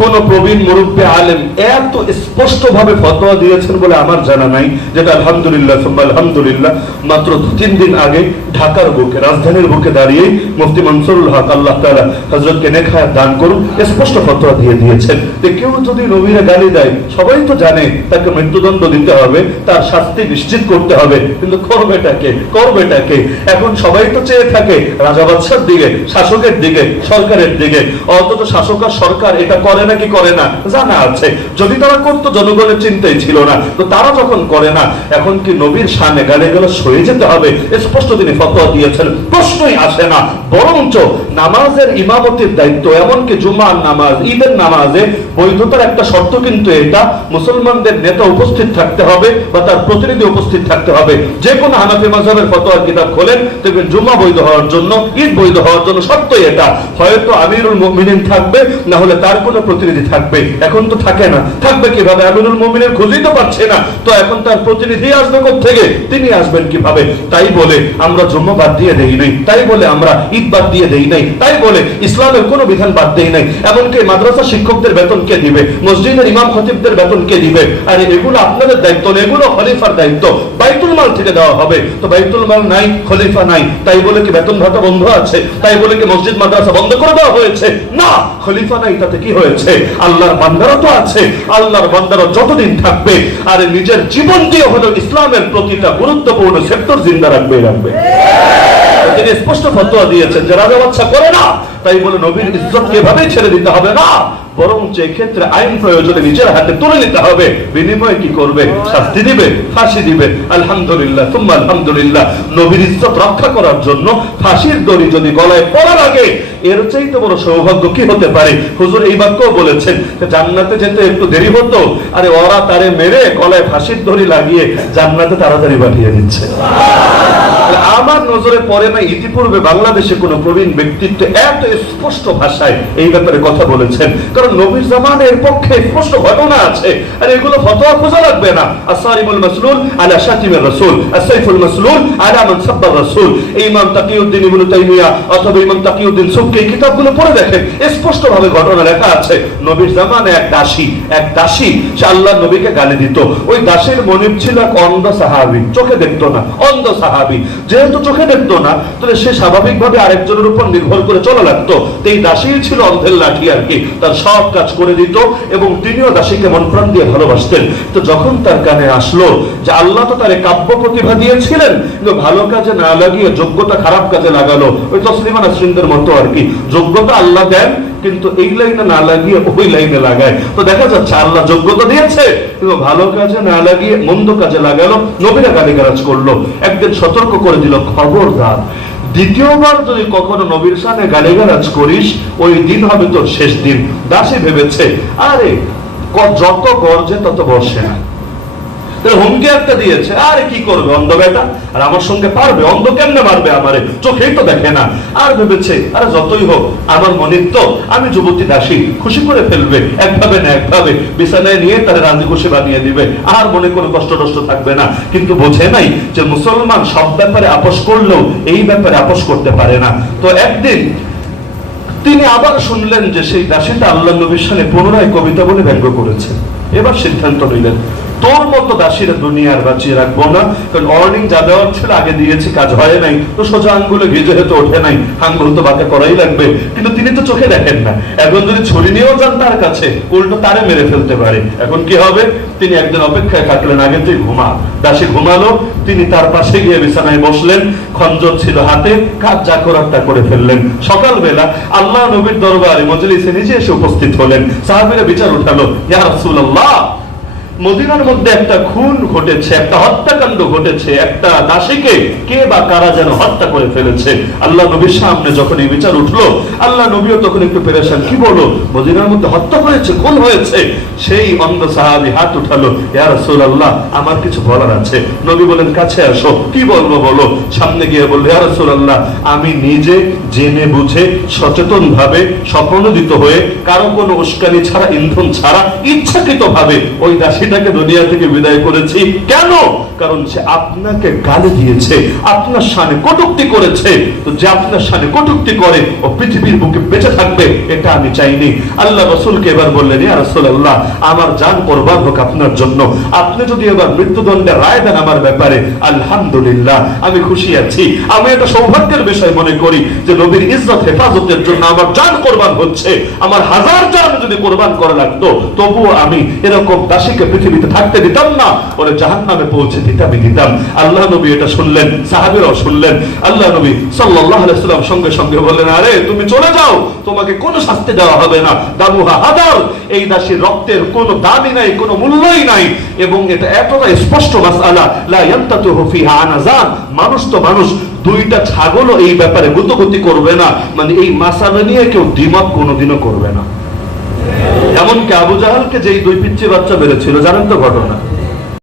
কোন প্রবীণ মুরব্বী আলেম এত স্পষ্ট ভাবে ফতোয়া দিয়েছেন বলে আমার জানা নাই, যেটা আলহামদুলিল্লাহ আলহামদুলিল্লাহ মাত্র 2-3 দিন আগে ঢাকার বুকে রাজধানীর বুকে দাঁড়িয়ে মুফতি মনসুরুল হক আল্লাহ তাআলা হযরতকে নেক হায়াত দান করুন স্পষ্ট ফতোয়া দিয়ে দিয়েছেন যে কেউ যদি নবীরে গালি দেয় সবাই তো জানে তাকে মৃত্যুদণ্ড দিতে হবে, তার শাস্তি নিশ্চিত করতে হবে, কিন্তু করবেটাকে এখন সবাই তো চেয়ে থাকে রাজা বাদশার দিকে, শাসকের দিকে, সরকারের দিকে। অথচ শাসক আর সরকার এটা করে নাকি করে না জানা আছে, যদি তারা করতো জনগণের চিন্তাই ছিল না, তো তারা যখন করে না এখন কি নবীর শানে গালিগালাজ সয়ে যেতে হবে? স্পষ্ট তিনি ফতোয়া দিয়েছেন, প্রশ্নই আসে না। বরঞ্চ নামাজের ইমামতির দায়িত্ব, এমনকি জুমার নামাজ ঈদের নামাজে বৈধতার একটা শর্ত কিন্তু এটা মুসলমানদের নেতা উপস্থিত থাকতে হবে বা তার প্রতিনিধি উপস্থিত থাকতে হবে। যে কোনো হানাফি মাযহাবের ফতোয়ার কিতাব খোলেন দেখবেন জুমা বৈধ হওয়ার জন্য, ঈদ বৈধ হওয়ার জন্য শর্তই এটা, হয়তো আমিরুল মুমিনিন থাকবে না হলে তার কোনো প্রতিনিধি থাকবে। এখন তো থাকে না, থাকবে কিভাবে? আমিরুল মুমিনের খুঁজেই তো পাচ্ছে না, তো এখন তার প্রতিনিধি আসবে কোত্থেকে? তিনি আসবেন কিভাবে? তাই বলে আমরা জুম্মা বাদ দিয়ে দেই নাই, তাই বলে আমরা ঈদ বাদ দিয়ে দেই নাই, তাই বলে ইসলামের কোনো বিধান বাদ দেই নাই। এমনকি মাদ্রাসা শিক্ষকদের বেতন কে দিবে? মসজিদের ইমাম খতিবদের বেতন কে দিবে? আরে এগুলো আপনাদের দায়িত্ব না, এগুলো খলিফার দায়িত্ব, বাইতুল মাল থেকে দেওয়া হবে। তো বাইতুল মাল নাই, খলিফা নাই, তাই বলে কি বেতন ভাতা বন্ধ আছে? তাই বলে কি মসজিদ মাদ্রাসা বন্ধ করে দেওয়া হয়েছে? না, খলিফা নাই তাতে কি হয়েছে? আল্লাহর বান্দারা তো আছে, আল্লাহর বান্দারা যতদিন থাকবে আর নিজের জীবন দিয়ে হলো ইসলামের প্রতিটা গুরুত্বপূর্ণ সেক্টর জিন্দা রাখবে। তিনি স্পষ্ট ফতোয়া দিয়েছেন যে রাজা বাদশা করে না তাই বলে নবীর ইজ্জত এভাবেই ছেড়ে দিতে হবে না, বরং ক্ষেত্রে আইন প্রয়োজনে নিজের হাতে তুলে নিতে হবে। বিনিময়ে কি করবে? শাস্তি দিবে, ফাঁসি দিবে। আলহামদুলিল্লাহ সুম্মা আলহামদুলিল্লাহ, নবীর ইজ্জত রক্ষা করার জন্য ফাঁসির দড়ি যদি গলায় পড়া লাগে এর চাইতে বড় সৌভাগ্য কি হতে পারে? হুজুর এই বাক্যও বলেছেন জান্নাতে যেতে একটু দেরি হতো, আরে ওরা তারে মেরে গলায় ফাঁসির দড়ি লাগিয়ে জান্নাতে তাড়াতাড়ি পাঠিয়ে দিচ্ছে। আমার নজরে পড়ে না ইতিপূর্বে বাংলাদেশে কোন প্রবীণ ব্যক্তিত্ব এত স্পষ্ট ভাষায় এই ব্যাপারে কথা বলেছেন, কারণ নবীর জামানের পক্ষে স্পষ্ট ঘটনা আছে। আর এগুলো ফতোয়া খোঁজা লাগবে না। আস-সারিমুল মাসলুল আলা শাতিমির রাসূল, আস-সাইফুল মাসলুল আলা মান সাব্বার রাসূল, ইমাম তাকিউদ্দিন ইবনে তাইমিয়া অথবা ইমাম তাকিউদ্দিন সুবকি এই কিতাবগুলো পড়ে দেখেন, স্পষ্ট ভাবে ঘটনা লেখা আছে। নবীর জামানে এক দাসী সে আল্লাহর নবীকে গালি দিত। ওই দাসীর মনিব ছিল এক অন্ধ সাহাবী, চোখে দেখতো না, অন্ধ সাহাবী। যেহেতু চোখে দেখতো না তাহলে সে স্বাভাবিকভাবে আরেকজনের উপর নির্ভর করে চলা লাগতো। এই দাসী ছিল অন্ধের লাঠি আর কি, তার সব কাজ করে দিত এবং তিনিও দাসীকে মন প্রাণ দিয়ে ভালোবাসতেন। তো যখন তার কানে আসলো যে আল্লাহ তো তার কাব্য প্রতিভা দিয়েছিলেন কিন্তু ভালো কাজে না লাগিয়ে যোগ্যতা খারাপ কাজে লাগালো, ওই তসলিমা নাসরিনদের মতো আর কি, যোগ্যতা আল্লাহ দেন কিন্তু এই লাইনে না লাগিয়ে ওই লাইনে লাগায়। তো দেখা যাচ্ছে আল্লাহ যোগ্যতা দিয়েছে, কিন্তু ভালো কাজে না লাগিয়ে মন্দ কাজে লাগালো, নবীরা গালিগালাজ করলো। একদিন সতর্ক করে দিল, খবরদার দ্বিতীয়বার যদি কখনো নবীর সামনে গালিগালাজ করিস, ওই দিন হবে তোর শেষ দিন। দাসী ভেবেছে, আরে যত গর্জে তত বর্ষে না, হুমকি একটা দিয়েছে, আরে কি করবে অন্ধ বেটা, আর আমার সঙ্গে পারবে? অন্ধ কেমনে মারবে আমারে, চোখেই তো দেখে না। আর ভেবেছে, আরে যতই হোক আমার মনির তো, আমি যুবতী দাসী, খুশি করে ফেলবে একভাবে না একভাবে, বিছানায় নিয়ে তারা রাজি খুশি বানিয়ে দিবে, আর মনে কোনো কষ্ট টষ্ট থাকবে না। কিন্তু বোঝে নাই যে মুসলমান সব ব্যাপারে আপোষ করলেও এই ব্যাপারে আপোষ করতে পারে না। তো একদিন তিনি আবার শুনলেন যে সেই দাসীটা আল্লাহ নবীর সামনে পুনরায় কবিতা বলে ব্যঙ্গ করেছে। এবার সিদ্ধান্ত নিলেন, তোর মতো দাসীরা দুনিয়ার বাঁচিয়ে রাখবো না, কারণ অর্নিং যা দেওয়ার ছিল আগে দিয়েছি, কাজ হয় নাই, তো সোজা আঙ্গুলে ভিজে হয়তো ওঠে নাই, আঙ্গুল তো বাঁকা করাই লাগবে। কিন্তু তিনি তো চোখে দেখেন না, এখন যদি ছুরি নিয়েও যান তার কাছে, উল্টো তারে মেরে ফেলতে পারে। এখন কি হবে? তিনি একদিন অপেক্ষায় থাকলেন, আগে তুই ঘুমা। দাসী ঘুমালো, তিনি তার পাশে গিয়ে বিছানায় বসলেন, খঞ্জর ছিল হাতে, কাজ যা করার তা করে ফেললেন। সকালবেলা আল্লাহ নবীর দরবারে মজলিসে নিজে এসে উপস্থিত হলেন। সাহাবীরা বিচার উঠালো, ইয়া রাসূলুল্লাহ, মদিনার মধ্যে একটা খুন ঘটেছে, একটা হত্যাকাণ্ড ঘটেছে, একটা দাসীকে কে বা কারা যেন হত্যা করে ফেলেছে। আল্লাহ নবীর সামনে যখন এই বিচার উঠলো, আল্লাহ নবীও তখন একটু পেরেশান, কি বলো, মদিনার মধ্যে হত্যা হয়েছে, খুন হয়েছে? সেই অন্ধ সাহাবী হাত উঠালো, ইয়া রাসূলুল্লাহ, আমার কিছু বলার আছে। নবী বলেন, কাছে আসো, কি বলবো বলো। সামনে গিয়ে বলল, ইয়া রাসূলুল্লাহ, আমি নিজে জেনে বুঝে সচেতন ভাবে স্বপ্নদিত হয়ে কারো কোনো উস্কানি ছাড়া, ইন্ধন ছাড়া, ইচ্ছাকৃত ভাবে ওই দাসী তাকে দুনিয়া থেকে বিদায় করেছি। কেন? কারণ সে আপনাকে গালি দিয়েছে, আপনার শানে কটূক্তি করেছে। তো যে আপনার শানে কটূক্তি করে ও পৃথিবীর বুকে বেঁচে থাকবে, এটা আমি চাইনি। আল্লাহ রাসূলকে এবার বললেন, ইয়া রাসূলুল্লাহ, আমার জান কুরবান হোক আপনার জন্য, আপনি যদি এবার মৃত্যুদণ্ডের রায় দেন আমার ব্যাপারে, আলহামদুলিল্লাহ, আমি খুশি আছি। আমি এটা সৌভাগ্যের বিষয় মনে করি যে নবীর ইজ্জত হেফাজতের জন্য আমার জান কুরবান হচ্ছে। আমার হাজার জান যদি কুরবান করা লাগতো, তবুও আমি এরকম দাসীকে পৃথিবীতে থাকতে দিতাম না, ওরে জাহান্নামে পৌঁছে দিতাম। আল্লাহ নবী এটা শুনলেন, সাহাবীরাও শুনলেন। আল্লাহ নবী সাল্লাল্লাহু আলাইহি ওয়াসাল্লাম সঙ্গে সঙ্গে বললেন, আরে তুমি চলে যাও, তোমাকে কোনো শাস্তি দেওয়া হবে না। দামুহা হাদার, এই দাসীর রক্তের কোনো দামই নাই, কোনো মূল্যই নাই। এবং এটা এতটা স্পষ্ট মাসআলা, লা ইয়ান্তাতুহু ফিহা আনাজান, মানুষ তো মানুষ, দুইটা ছাগলও এই ব্যাপারে গুতগুতি করবে না। মানে এই মাসআলা নিয়ে কেউ দ্বিমত কোনোদিনও করবে না। এমনকি আবু জাহালকে যেই দুই পিচ্চি বাচ্চা বেড়েছিল, জানেন তো ঘটনা?